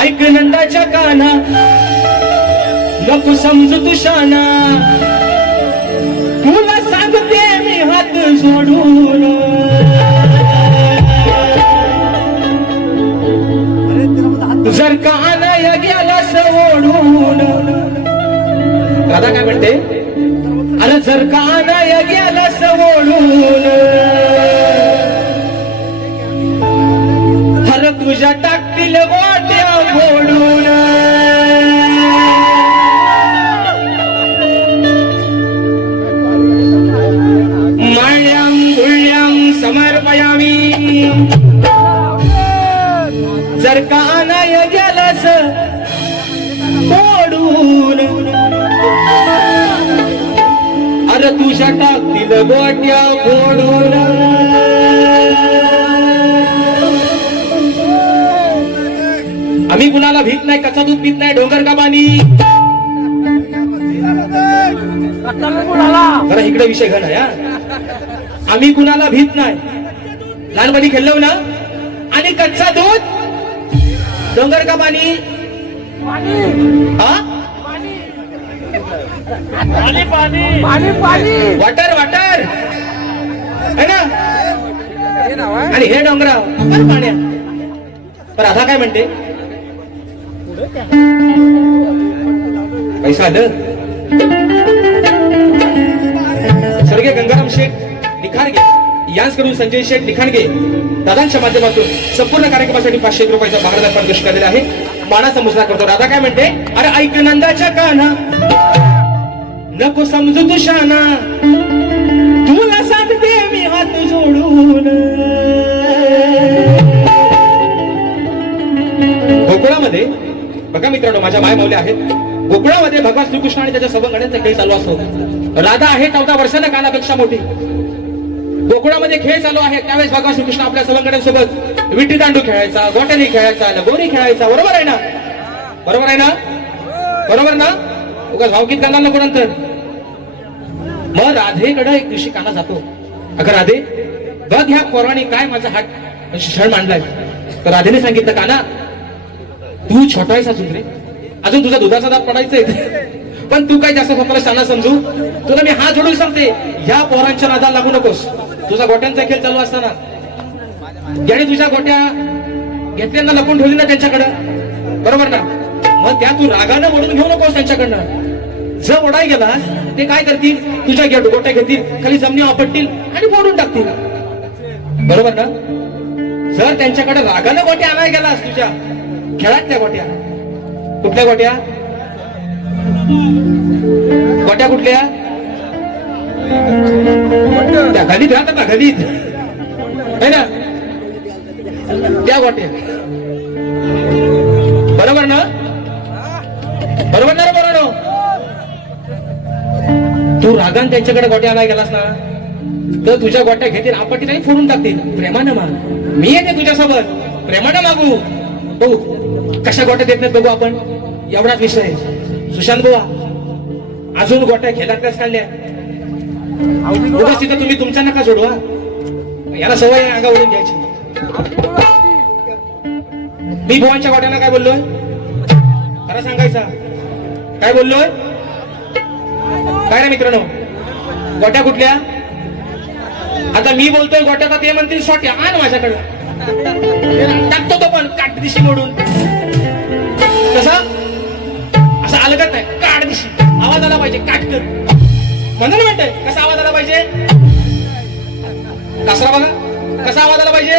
ऐक नंदाच्या काना नको समजू तू शाना. तुला सांगते मी हात सोडून. जर का अनाया गेला सोडून. राधा काय म्हणते अरे जर का अनाया गेला सोडून. अरे तुझ्या टाकतील वाट्या फोडून. माळ्याम गुळ्याम समर्पयामी. जर का अनाया गेलास फोडून. अरे तुझ्या टाकतील गोट्या फोडून. आम्ही कुणाला भीत नाही, कचा दूध पित नाही, डोंगर का पाणी. जरा इकडे विषय घन या. आम्ही कुणाला भीत नाही, लहानपणी खेळलो ना. आणि कच्चा दूध डोंगर का पाणी. हा वाटर वाटर है ना. आणि हे डोंगराव पाण्या. पण राधा काय म्हणते पैसा आलं. स्वर्गीय गंगाराम शेठ निखारगे यांकडून संजय शेठ निखाणगे दादांच्या माध्यमातून संपूर्ण कार्यक्रमासाठी 500 रुपयाचा भागदार पण केलेला आहे. मानाचा मुजरा करतो. राधा काय म्हणते अरे ऐक नंदाच्या काना नको समजू तू शाना. तुला सांगते मी हात जोडून. गोकुळामध्ये बघा मित्रांनो, माझ्या माय माऊल्या आहेत. गोकुळामध्ये भगवान श्रीकृष्ण आणि त्याच्या सवंगड्यांचा खेळ चालू असतो. राधा आहे 14 वर्षांना कानापेक्षा मोठी. गोकुळामध्ये खेळ चालू आहे त्यावेळेस भगवान श्रीकृष्ण आपल्या सवंगड्यांसोबत विटी दांडू खेळायचा, गोट्याने खेळायचा, लगोरी खेळायचा. बरोबर आहे ना, बरोबर आहे ना, बरोबर ना. उगाच भावकीत करणार नको नंतर. मग राधेकडे एक दिवशी काना जातो. अगं राधे बघ ह्या पोराने काय माझा हात क्षण मांडलाय. तर राधेने सांगितलं काना तू छोटा आहेस अजून रे, अजून तुझा दुधाचा दात पडायचंय. पण तू काय जास्त स्वतःला शाना समजू. तुला मी हात जोडून सांगते ह्या पोरांच्या नादाला लागू नकोस. तुझा गोट्यांचा खेळ चालू असताना ज्याने तुझ्या गोट्या घेतल्यांना लपून ठेवली ना त्यांच्याकडं, बरोबर ना. मग त्या तू रागानं ओढून घेऊ नकोस त्यांच्याकडनं. जर ओढाय गेला ते काय करतील, तुझ्या गोट्या घेतील, खाली जमिनी आपटतील आणि फोडून टाकतील. बरोबर ना. जर त्यांच्याकडे रागानं गोट्या आणाय गेलास तुझ्या खेळातल्या गोट्या, कुठल्या गोट्या, गोट्या कुठल्या, त्या गलीत राहतात ना, गलीत है ना, त्या गोट्या. बरोबर ना, बरोबर ना, बरोबर. तू रागान त्यांच्याकडे गोट्या आणाय गेलास ना तर तुझ्या गोट्या घेतील, आपटी नाही फोडून टाकतील. प्रेमानं माग, मी येते तुझ्यासोबत, प्रेमानं मागू. बघू कशा गोट्या देत नाहीत बघू आपण. एवढाच विषय. सुशांत बुवा अजून गोट्या घेतातच काढल्या. तिथं तुम्ही तुमच्या नका सोडवा, याला सवय आहे अंगावरून घ्यायची. मी बुवांच्या गोट्यांना काय बोललोय, खरं सांगायचा काय बोललोय, काय रे मित्रांनो. गोट्या कुठल्या, आता मी बोलतोय गोट्याचा, ते म्हणतील सोट्या आण माझ्याकडे. टाकतो तो पण काट दिशी मोडून. कसा असं अलगत नाही, काट दिशी आवाज आला पाहिजे, काटकर म्हणून म्हणतंय. कसा आवाज आला पाहिजे, कासरा बघा कसा आवाज आला पाहिजे,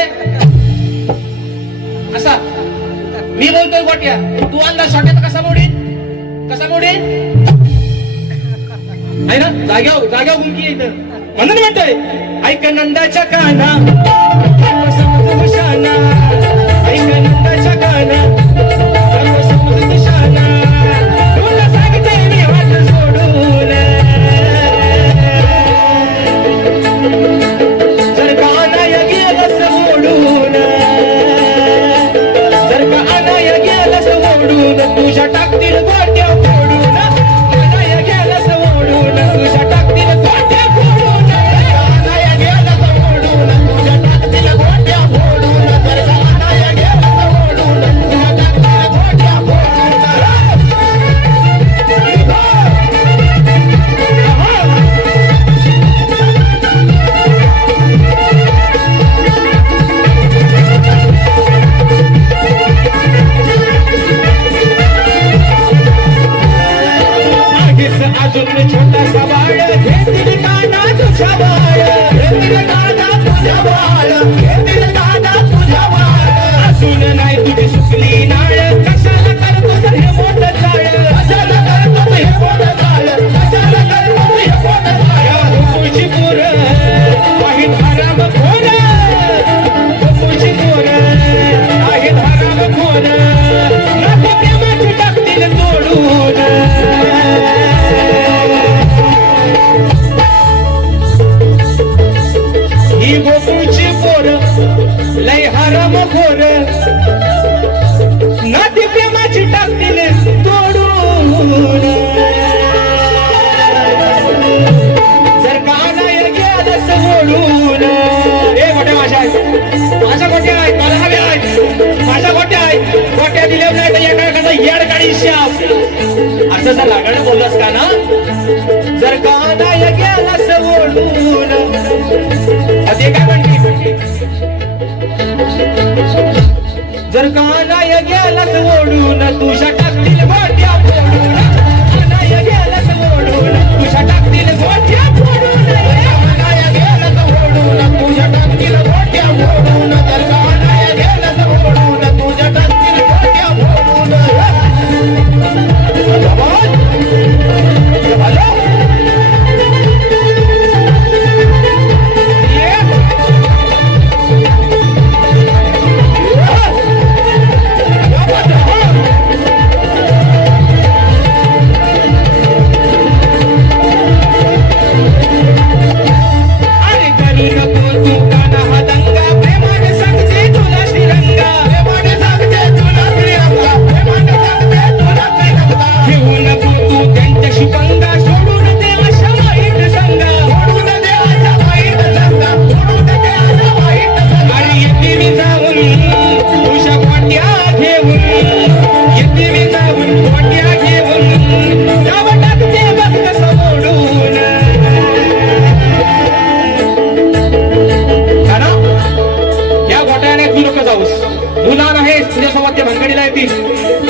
असा. मी बोलतोय गोट्या, तू अंदाज शॉट्यात कसा मोडीन, कसा मोडीन आहे ना, जाग्यावर गुंकी इथं. म्हणून म्हणतोय ऐक नंदाच्या काना समज शाना, ऐक नंदाच्या काना समज शाना, तुला सांगते मी हात सोडून, जर का अनाय गेलंस मोडून, जर का अनाय गेलंस मोडून, तुझ्या टाकतील गोट्या फोडून, अनाय गेलंस मोडून, तुझ्या टाकतील गोट्या फोडून, अनाय गेलंस मोडून, तुझ्या टाकतील गोट्या फोडून, जर का अनाय गेलंस मोडून, तुझ्या टाकतील गोट्या फोडून. अजून छोटासा बाळ घेतील काना तुझ्या बाळ, घेतील काना तुझ्या बाळ, घेतील काना तुझ्या बाळ. अजून नाही तुझी सुकली नाळ, कशाला करतोस हे मोठं जाळ, कशाला करतोस हे मोठं जाळ, कशाला करतोस हे मोठं जाळ. तुझी पोर आहेत हराम खोर, तुझी पोर आहेत हराम खोर, नको प्रेमाची टाकतील तोडून. ही गोकुळची पोर लय हराम खोर, नाती प्रेमाची टाकतील तोडून. जर का अनाय गेलंस मोडून, ए गोट्या माझ्या आहेत, माझ्या गोट्या आहेत, मला हव्या आहेत, माझ्या गोट्या आहेत, गोट्या दिल्या नाही तर एका येड काढी शाप, असं जर लागणं बोललास का ना. जर का अनाय गेलंस मोडून, ते काय म्हणते, जर का अनाय गेलंस मोडून, तुझ्या टाकतील गोट्या फोडून, अनाय गेलंस मोडून, तुझ्या टाकतील गोट्या फोडून, अनाय गेलंस मोडून, तुझ्या टाकतील गोट्या फोडून, जर का अनाय गेलंस मोडून, तुझ्या टाकतील गोट्या फोडून.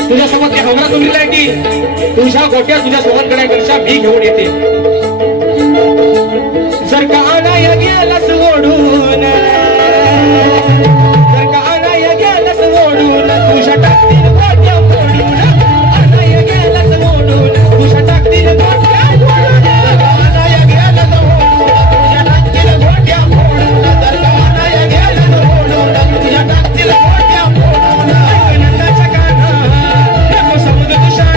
तुझ्यासोबत ते हवना तुमरीला येतील, तुझ्या गोट्या तुझ्या सोबत करण्यापेक्षा मी घेऊन येते. जर का अनाय गेलंस ओढून, जर का अनाय गेलंस ओढून, तुझ्या टाकतील गोट्या फोडून, अनाय गेलंस ओढून, तुझ्या टाकतील गोट्या फोडून, अनाय गेलंस ओढून, तुझ्या टाकतील गोट्या फोडून, जर का अनाय गेलंस ओढून, तुझ्या टाकतील गोट्या फोडून. नंदाच्या काना नको समज तुझ्या,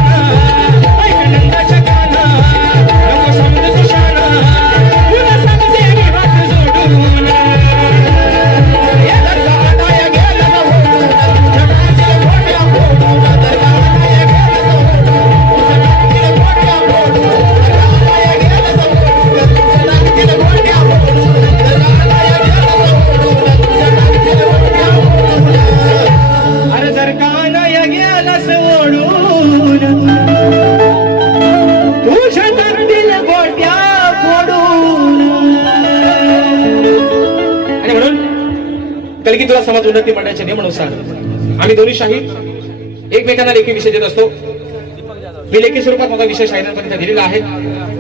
ऐक नंदाच्या काना नको समज कलगीतुरा समाज उन्नती मंडळाच्या नियमानुसार आम्ही दोन्ही शाहीर एकमेकांना लेखी विषय देत असतो. मी लेखी स्वरूपात माझा विषय शाहिरांपर्यंत दिलेला आहे,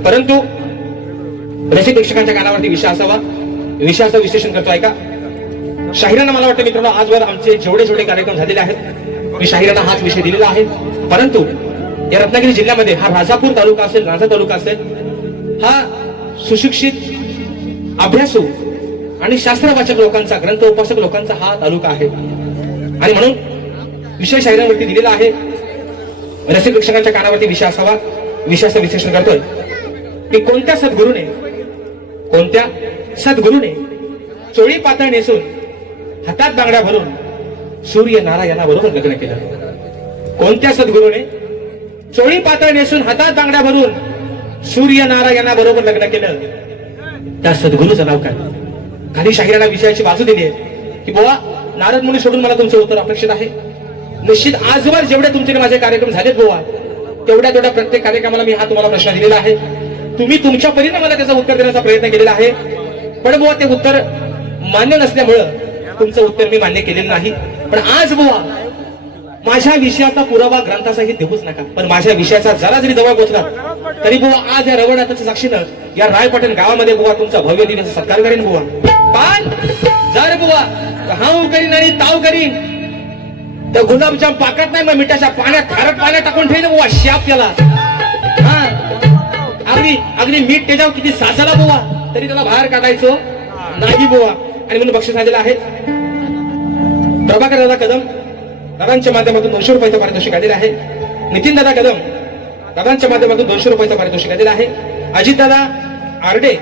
परंतु रसिक प्रेक्षकांच्या कानावरती विषय असावा, विषयाचं विश्लेषण करतो ऐका. शाहिरांना मला वाटतं मित्रांनो आजवर आमचे जेवढे कार्यक्रम झालेले आहेत मी शाहिरांना हाच विषय दिलेला आहे. परंतु या रत्नागिरी जिल्ह्यामध्ये हा राजापूर तालुका असेल, राजा तालुका असेल, हा सुशिक्षित, अभ्यासू आणि शास्त्रवाचक लोकांचा, ग्रंथ उपासक लोकांचा हा तालुका आहे. आणि म्हणून विषय शाहिरांवरती दिलेला आहे. रसिक प्रेक्षकांच्या कानावरती विषय असावा, विषयाचं विश्लेषण करतोय की कोणत्या सद्गुरूने चोळी पातळ नेसून हातात बांगड्या भरून सूर्य नारायणाबरोबर लग्न केलं. कोणत्या सद्गुरूने चोळी पातळ नेसून हातात बांगड्या भरून सूर्य नारायणाबरोबर लग्न केलं, त्या सद्गुरूचं नाव काय? खाली शाहिरांना विषयाची बाजू दिली आहे की बुवा नारद मुनी सोडून मला तुमचं उत्तर अपेक्षित आहे. निश्चित आजवर जेवढे तुमचे माझे कार्यक्रम झालेत बुवा, तेवढ्या प्रत्येक कार्यक्रमाला मी हा तुम्हाला प्रश्न दिलेला आहे. तुम्ही तुमच्या परीने मला त्याचं उत्तर देण्याचा प्रयत्न केलेला आहे, पण बुवा ते उत्तर मान्य नसल्यामुळं तुमचं उत्तर मी मान्य केलेलं नाही. पण आज बुवा माझ्या विषयाचा पुरावा ग्रंथासहित देऊच नका, पण माझ्या विषयाचा जरा जरी जवळ पोहोचला तरी बुवा आज या रवणाथाच्या साक्षीनं या रायपाटण गावामध्ये बुवा तुमचा भव्य दिव्याचा सत्कार करेन बुवा. पण जर बुवा हाव करीन आणि ताव करीन तर गुलाबजाम पाकत नाही, मग मिठाच्या पाण्यात खारट पाण्यात टाकून ठेवीन बुवा शाप त्याला. हा अगदी मीठ त्याच्यावर किती साचाला बुवा तरी त्याला बाहेर काढायचो नाही बुवा. आणि म्हणून बक्षीस आलेलं आहे. प्रभाकर दादा कदम दादांच्या माध्यमातून 200 रुपयाचं पारितोषिक आलेलं आहे. नितीन दादा कदम दादांच्या माध्यमातून 200 रुपयाचं पारितोषिक आलेलं आहे. अजित दादा आरडे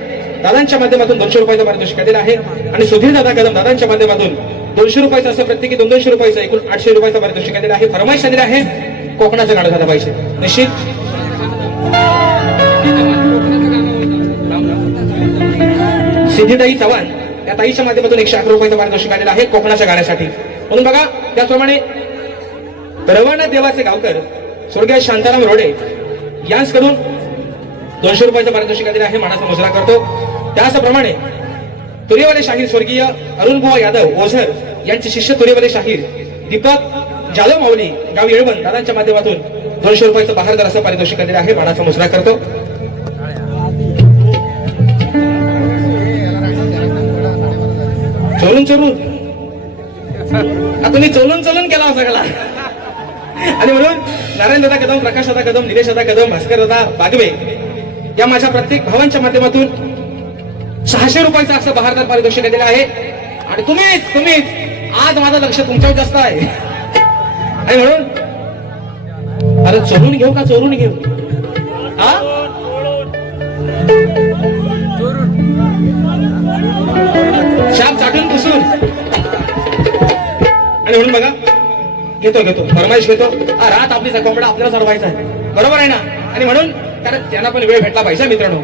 दादांच्या माध्यमातून 200 रुपयाचं पारितोषिक आलेलं आहे. आणि सुधीर दादा कदम दादांच्या माध्यमातून 200 रुपयाचं असं प्रत्येकी 200 रुपयाचं एकूण 800 रुपयाचं पारितोषिक आलेलं आहे. फरमाईश आलेलं आहे कोकणाचं गाणं झालं पाहिजे. निश्चित सिद्धीताई चव्हाण या ताईच्या माध्यमातून 111 रुपयाचं पारितोषिक आलेलं आहे कोकणाच्या गाण्यासाठी. म्हणून बघा त्याचप्रमाणे रवाना देवाचे गावकर स्वर्गीय शांताराम रोडे यांच्याकडून 200 रुपयाचं पारितोषिक आलेलं आहे, मानाचा मुजरा करतो. त्याचप्रमाणे तुरेवाले शाहीर स्वर्गीय अरुणबुवा यादव ओझर यांचे शिष्य तुरेवाले शाहीर दीपक जाधव माऊली गाव येळवण दादांच्या माध्यमातून 200 रुपयाचं बहारदार असं पारितोषिक आलेलं आहे, मानाचा मुजरा करतो. चोरून तुम्ही चोलून केला हो सगळा. आणि म्हणून नारायण दादा कदम, प्रकाश दादा कदम, निलेश दादा कदम, भास्कर दादा बागवे या माझ्या प्रत्येक भावांच्या माध्यमातून 600 रुपयाचं असं बहारदार पारितोषिक दिलेलं आहे. आणि तुम्हीच आज माझं लक्ष तुमच्यावर जास्त आहे. आणि म्हणून अरे चोरून घेऊ का चोरून घेऊ? हा शाप चाटून पुसून. आणि म्हणून बघा घेतो फरमाईश घेतो. रात आपली कोंबडा आपल्याला सरवायचा आहे, बरोबर आहे ना? आणि म्हणून कारण त्यांना पण वेळ भेटला पाहिजे मित्रांनो.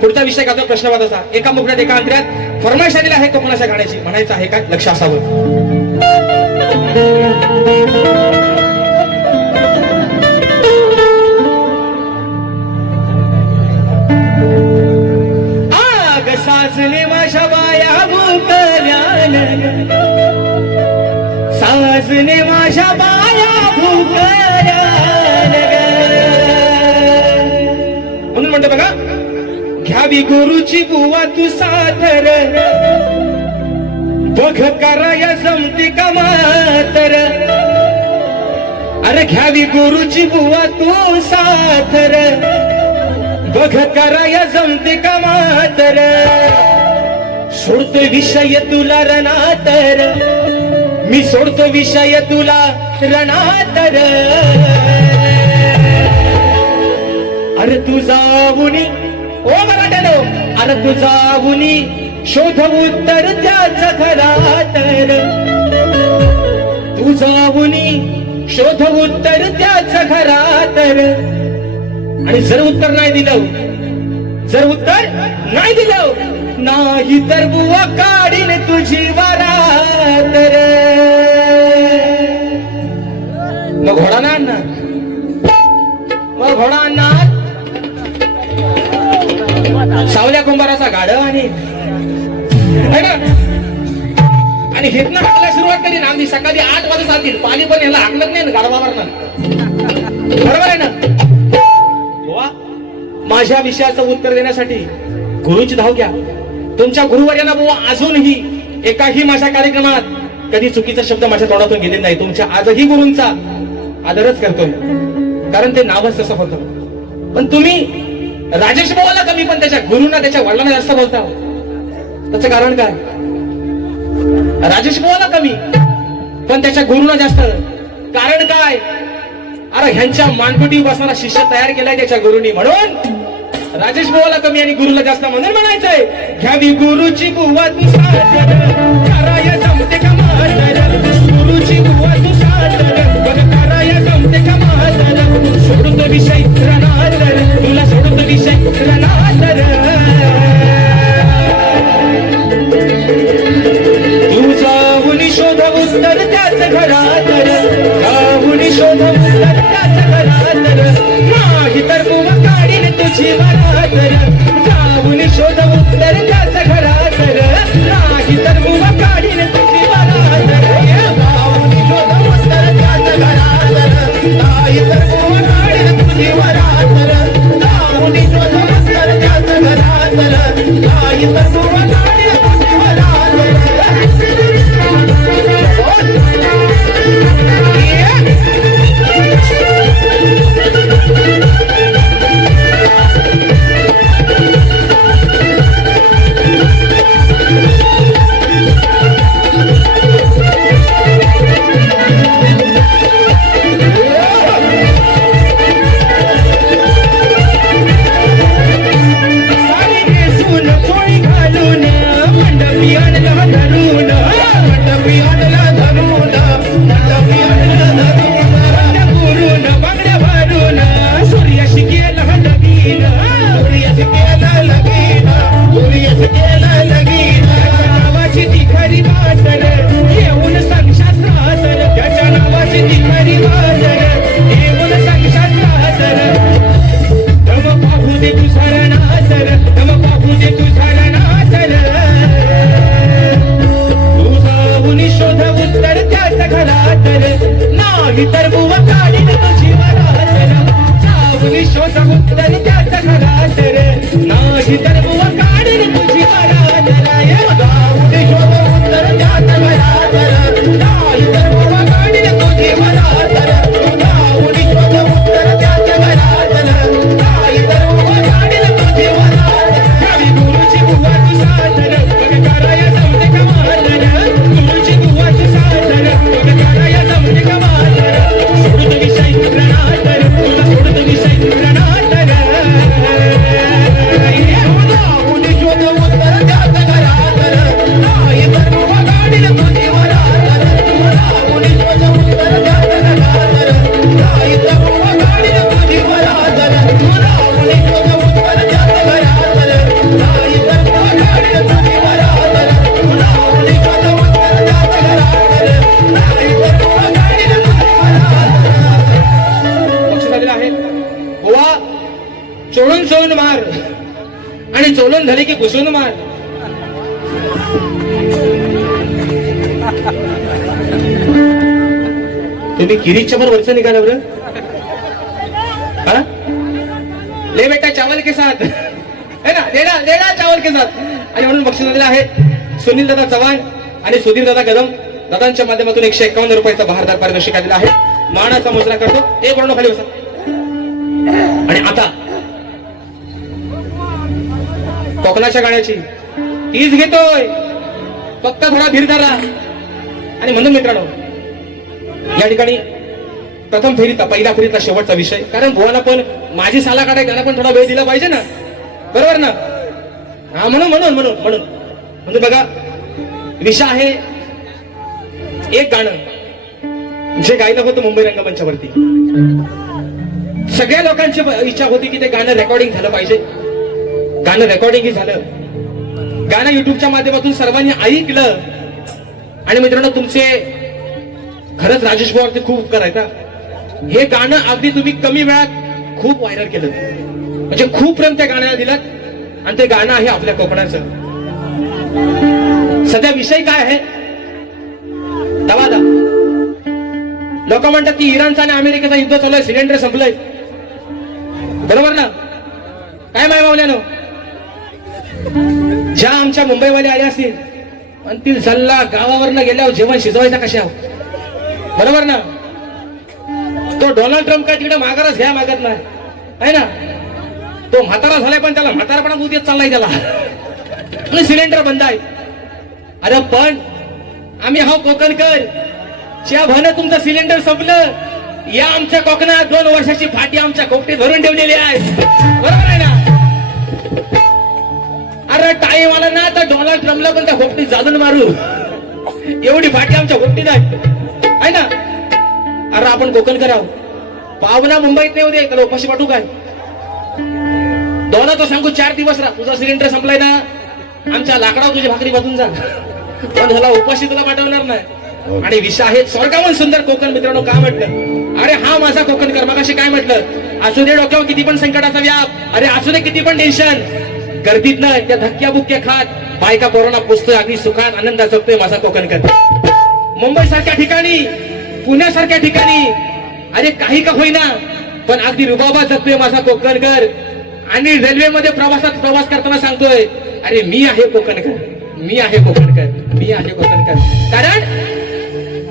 पुढचा विषय का प्रश्नवादाचा एका मुकड्यात एका अंतऱ्यात फरमाईश आलेली आहे कोकणाच्या गाण्याची, म्हणायचं आहे काय? लक्ष असावं. आग साजले माझ्या बाया भुकल्यान, साजले माझ्या बाया भुकल्यान. म्हणून म्हणतो बघा घ्यावी गुरुची बुवा तू साथर, बघ कराया जमती का मातर. अरे घ्यावी गुरुची बुवा तू साथर, बघ कराया जमती का मातर. सोडतो विषय तुला रणातर, मी सोडतो विषय तुला रणातर. अरे तू जाऊनी ओ मराठ्यानो, अरे तू जाऊनी शोध उत्तर त्याच खरा तर. तू जाऊनी शोध उत्तर त्याच खरा तर. आणि जर उत्तर नाही दिलं, नाही तर बुवा काढीन तुझी वरात. मग घोडा ना सावल्या कुंभाराचा गाढव आणि आणि हितनं हाकला सुरुवात करी ना आम्ही सकाळी 8 वाजता जातील पाणी पण याला हाकलत नाही ना गाडवावर ना बरोबर आहे ना बुवा माझ्या विषयाचं उत्तर देण्यासाठी गुरुची धाव घ्या तुमच्या गुरुवर्यांना बुवा अजूनही एकाही माझ्या कार्यक्रमात कधी चुकीचा शब्द माझ्या तोंडातून गेले नाही तुमच्या आजही गुरूंचा आदरच करतोय कारण ते नावच तसं होतं पण तुम्ही राजेश भावाला कमी पण त्याच्या गुरुंना त्याच्या वडिलांना जास्त बोलता त्याचं कारण काय राजेश भावाला कमी पण त्याच्या गुरुंना जास्त कारण काय अरे ह्यांच्या मानकुटी बसणारा शिष्य तयार केलाय त्याच्या गुरुनी म्हणून राजेश भावाला कमी आणि गुरुला जास्त म्हणून म्हणायचंय घ्यावी गुरुची बुवा तू सादर कराय जमते का म्हातार गुरुची बुवा तू सादर बघ कराय जमते का म्हातार सोडून तो विषय रणादर तुला सोडून तो विषय रणादर तू जाऊन शोध उत्तर त्याच घरात जाऊन शोध उत्तर त्याच घरात नाही तर बुवा काढीन तुझी वरात जाऊन शोध उत्तर त्याच घरात नाही तर बुवा काढीन तुझी वरात जाऊन शोध उत्तर त्याच घरात नाही तर बुवा काढीन तुझी वरात जाऊन शोध उत्तर त्याच घरात नाही तर बुवा काढीन तुझी वरात तर बुवा काढीन तुझी वरात जाऊन शोध उत्तर त्याच घरात नाही तर बुवा काढीन तुझी वरात जाऊन शोध उत्तर त्याच घरात नाही तर बुवा काढीन तुझी वरात जाऊन शोध उत्तर त्याच घरात नाही तर बुवा काढीन तुझी वरात घ्यावी गुरुची बुवा तू सादर बघ कराया जमते का म्हातार गुरुची बुवा तू सादर बघ कराया जमते का म्हातार सोडून विषय रणादर तुला सोडून विषय रणादर जाऊन शोध उत्तर त्याच घरात नाही तर बुवा काढीन तुझी वरात जाऊन शोध उत्तर त्याच घरात नाही तर बुवा काढीन तुझी वरात जाऊन शोध उत्तर त्याच घरात नाही तर बुवा काढीन तुझी वरात जाऊन शोध उत्तर त्याच घरात नाही तर बुवा काढीन तुझी वरात लक्ष झालेलं आहे बुवा चोळून चोळून मार आणि चोळून झाले की घुसून मार तुम्ही किरीच्या पर वरचं निघाला बरं ले बेटा चावल के साथ है ना देना देना चावल के साथ आणि म्हणून बक्षीस दिलेलं आहे सुनील दादा चव्हाण आणि सुधीर दादा कदम दादांच्या माध्यमातून 151 रुपयाचा बहारदार पारितोषिक दिला आहे मानाचा मोजरा करतो एक वर्ण खाली बसा आणि आता कोकणाच्या गाण्याची तीच घेतोय फक्त थोडा धीर धरा आणि म्हणून मित्रांनो या ठिकाणी प्रथम फेरीचा पहिला फेरीचा शेवटचा विषय कारण बुवाला पण माझी साला काढाय त्यांना पण थोडा वेळ दिला पाहिजे ना बरोबर ना हा म्हणून म्हणून म्हणून म्हणून म्हणजे बघा विषय आहे एक गाणं जे गायलं होतं मुंबई रंगमंचावरती सगळ्या लोकांची इच्छा होती की ते गाणं रेकॉर्डिंग झालं पाहिजे गाणं रेकॉर्डिंग झालं गाणं युट्यूबच्या माध्यमातून सर्वांनी ऐकलं आणि मित्रांनो तुमचे खरंच राजेश भाऊवरती खूप उपकार आहेत हे गाणं अगदी तुम्ही कमी वेळात खूप व्हायरल केलं म्हणजे खूप प्रेम त्या गाण्याला दिलं आणि ते गाणं आहे आपल्या कोकणाचं सध्या विषय काय आहे दवादा. लोक म्हणतात की इराणचा आणि अमेरिकेचा युद्ध चालू आहे, सिलेंडर संपलंय. बरोबर ना? काय माय मावल्यानो, ज्या आमच्या मुंबईवाले आले असतील म्हणतील सल्ला गावावरनं गेल्यावर जेवण शिजवायचा कशा. बरोबर ना? तो डोनाल्ड ट्रम्प काय तिकडे माघारच घ्या मागत नाही आहे ना. तो म्हातारा झालाय पण त्याला म्हातारापणा बुद्धीत चाललाय त्याला. सिलेंडर बंद आहे. अरे पण आम्ही हा कोकणकर ज्या भन तुमचं सिलेंडर संपलं, या आमच्या कोकणात 2 वर्षाची फाटी आमच्या कोकणीत भरून ठेवलेली आहे. बरोबर आहे ना? अरे टाईम आला ना तर डोनाल्ड ट्रम्पला पण त्या खोपटीत जाणून मारू, एवढी फाटी आमच्या खोपटीत आहे ना. अरे आपण कोकणकर आहोत, पावना मुंबईत नाही होते त्याला उपाशी पाठवू काय. दोना तो सांगू 4 दिवस राहा, तुझा सिलेंडर संपलाय ना आमच्या लाकडावर तुझी भाकरी बाजून जा, पण झाला उपाशी तुला पाठवणार नाही. आणि विषय आहे स्वर्गावन सुंदर कोकण. मित्रांनो काय म्हटलं, अरे हा माझा कोकणकर. मगाशी काय म्हटलं, असू दे डोक्यावर किती पण संकटाचा व्याप, अरे असू दे किती पण टेन्शन, गर्दीत ना त्या धक्क्या बुक्क्या खात बायका कोरोना पुसतोय, अगदी सुखात आनंदात जगतोय माझा कोकणकर. मुंबई सारख्या ठिकाणी, पुण्यासारख्या ठिकाणी, अरे काही का होईना पण अगदी रुबाबात जगतोय माझा कोकणकर. आणि रेल्वेमध्ये प्रवास करताना सांगतोय, अरे मी आहे कोकणकर, मी आहे कोकणकर, मी आहे कोकणकर. कारण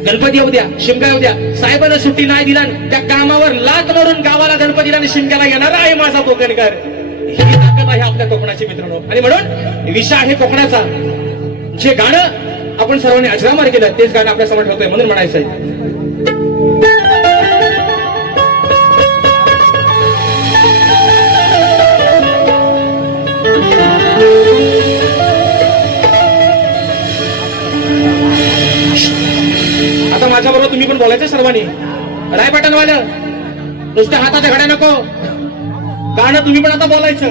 गणपती येऊ द्या, शिमगा येऊ द्या, साहेबांना सुट्टी नाही दिला, त्या कामावर लात मारून गावाला गणपतीला आणि शिमग्याला येणार आहे माझा कोकणकर. ही ताकद आहे आपल्या कोकणाची मित्रांनो. आणि म्हणून विषय आहे कोकणाचा. जे गाणं आपण सर्वांनी अजरामर केलं तेच गाणं आपल्या समोर ठेवतोय म्हणून म्हणायचंय. आता माझ्या बरोबर तुम्ही पण बोलायचं सर्वांनी. राय पटनवालं नुसत्या हाताच्या घड्या नको, गाणं तुम्ही पण आता बोलायचं.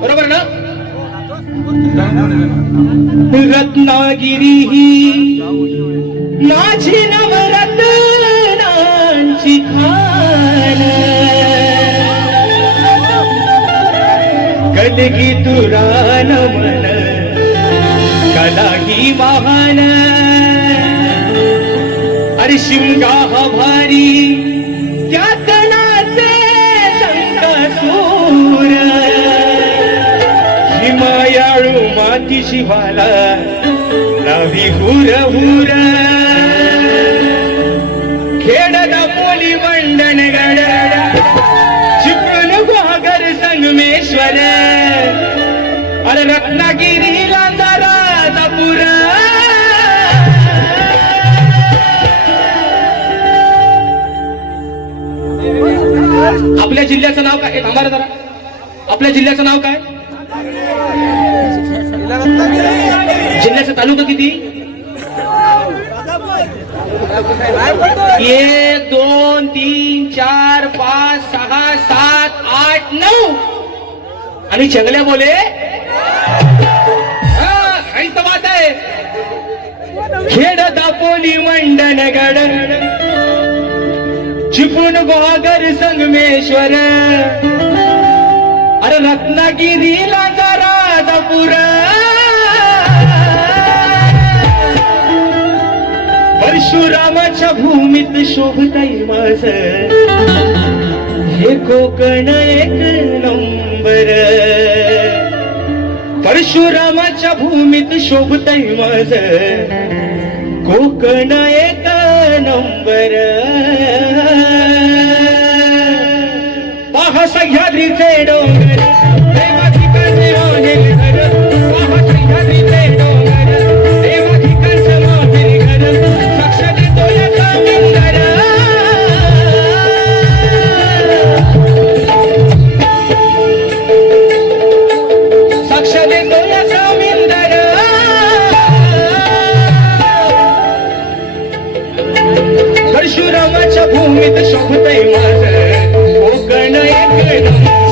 बरोबर ना? रत्नागिरी ही माझी नवरत्नांची खान, गलगी तुरान मन कला ही महान. अरे शिमगा हा भारी त्यात नाचे संकसूर, हिमायाळू माती शिवाला लावी हुर हुर. खेड दापोली मंडन गड चिपळूण गुहागर संगमेश्वर, अरे रत्नागिरीला जरा दापूर. आपल्या जिल्ह्याचं नाव काय? थांबा रे जरा. आपल्या जिल्ह्याचं नाव काय? जिल्ह्याचा तालुका किती? 1 2 3 4 5 6 7 8 9 आणि चंगल्या बोले. काहीच बात आहे. खेड दापोली मंडनगड चिपळूण गुहागर संगमेश्वर, अरे रत्नागिरीला जरा दापूर. परशुरामाच्या भूमीत शोभताई माझ हे कोकण एक नंबर. परशुरामाच्या भूमीत शोभताई माझ कोकण एक नंबर. पहा सह्याद्रीचे डोंगर, देवा ठिकाणचे माहेर घर. पहा सह्याद्रीचे डोंगर, देवा ठिकाणचे माहेर घर. साक्ष देतो याचा मिंगर, साक्ष देतो याचा मिंगर. परशुरामाच्या भूमीत शोभतय माझ कोकण एक नंबर.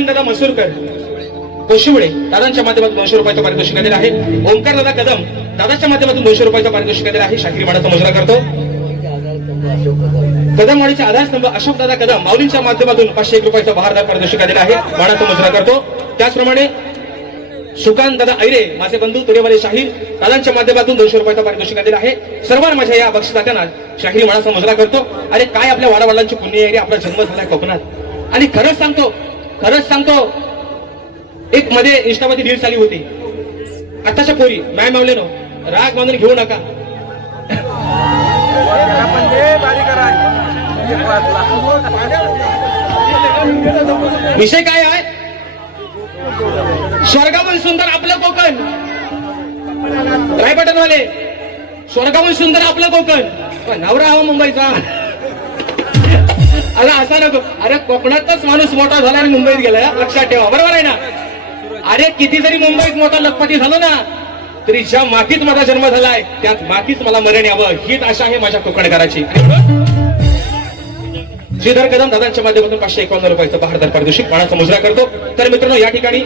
गोविंद दादा मसूरकर कोशिवळे दादांच्या माध्यमातून 200 रुपयाचं पारितोषिक दिलेलं आहे. ओंकार दादा कदम दादाच्या माध्यमातून 200 रुपयाचं पारितोषिक दिलेलं आहे. शाहिरी मानाचा मुजरा करतो. कदमवाडीचे आधारस्तंभ अशोक दादा कदम माऊलींच्या माध्यमातून 501 रुपयाचं बहारदार पारितोषिक दिलेलं आहे. मानाचा मुजरा करतो. त्याचप्रमाणे सुकांत दादा ऐरे माझे बंधू तुरेवाले शाहीर दादांच्या माध्यमातून 200 रुपयाचं पारितोषिक दिलेलं आहे. सर्वांना माझ्या या बक्षिसात्यांना शाहिरी मानाचा मुजरा करतो. अरे काय आपल्या वाडावडिलांची पुण्य आहे रे, आपला जन्म झाला कोकणात. आणि खरंच सांगतो एक मध्ये इंस्टामध्ये रील्स आली होती. आताच्या पोरी मॅम मावलेनो राग बांधून घेऊ नका. विषय काय आहे, स्वर्गाहून सुंदर आपलं कोकण. रायबटनवाले स्वर्गाहून सुंदर आपलं कोकण, पण नवरा हवा मुंबईचा. अरे असा नको. अरे कोकणातच माणूस मोठा झाला आणि मुंबईत गेला, लक्षात ठेवा. बरोबर आहे ना. अरे किती जरी मुंबईत मोठा लखपती झालो ना तरी ज्या मातीत माझा जन्म झालाय त्यात मातीच मला मरण यावं हीच आशा आहे माझ्या कोकणकराची. श्रीधर कदम दादांच्या माध्यमातून 551 रुपयाचं बहारदार पारितोषिक मानाचा मुजरा करतो. तर मित्रांनो या ठिकाणी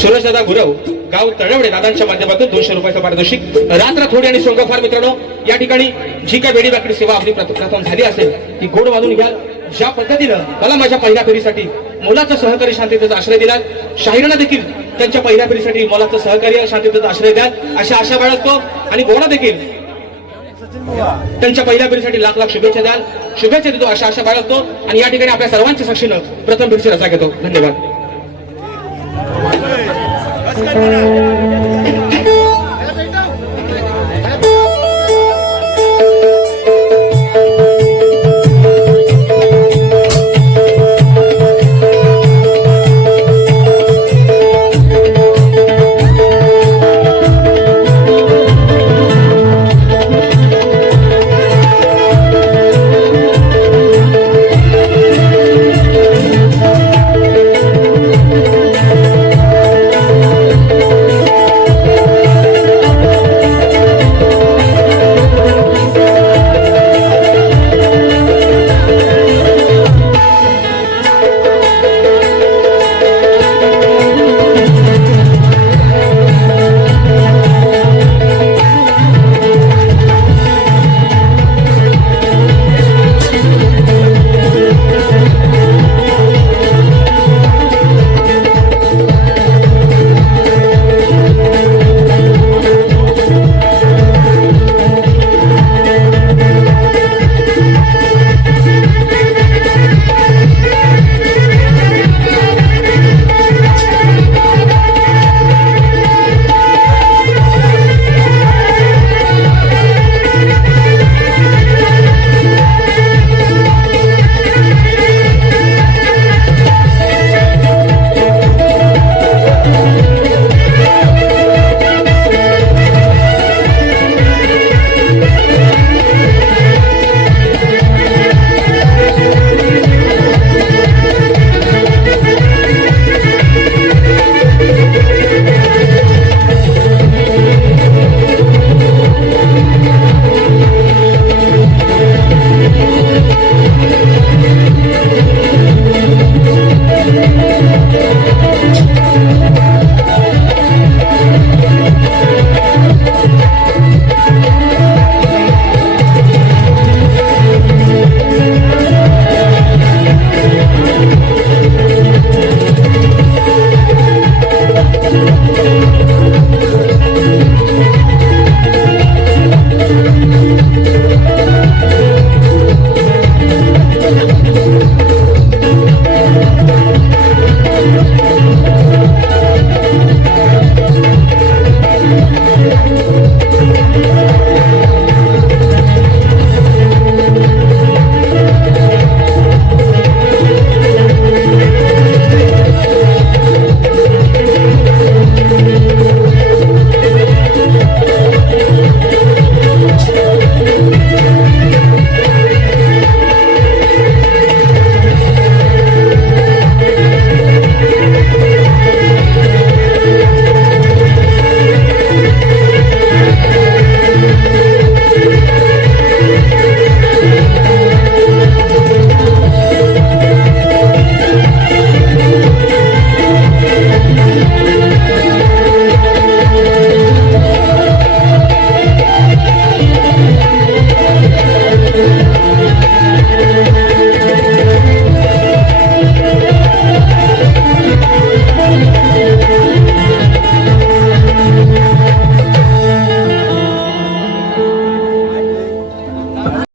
सुरेशदादा गुरव गाव तळवडे दादांच्या माध्यमातून 200 रुपयाचं पारितोषिक. रात्र थोडी आणि सोंगफार मित्रांनो या ठिकाणी जी काय वेडी वाकडी सेवा आपली प्रथम झाली असेल ती गोड वाजून घ्याल. ज्या पद्धतीनं मला माझ्या पहिल्या फेरीसाठी मुलाचं सहकारी शांततेचा आश्रय दिला, शाहिरांना देखील त्यांच्या पहिल्या फेरीसाठी मुलाचं सहकार्य शांततेचा आश्रय द्या अशा आशा बाळगतो. आणि बोला देखील त्यांच्या पहिल्या फेरीसाठी लाख लाख शुभेच्छा द्याल, शुभेच्छा देतो अशा आशा बाळगतो. आणि या ठिकाणी आपल्या सर्वांच्या साक्षीनं प्रथम फेरीची रजा घेतो. धन्यवाद.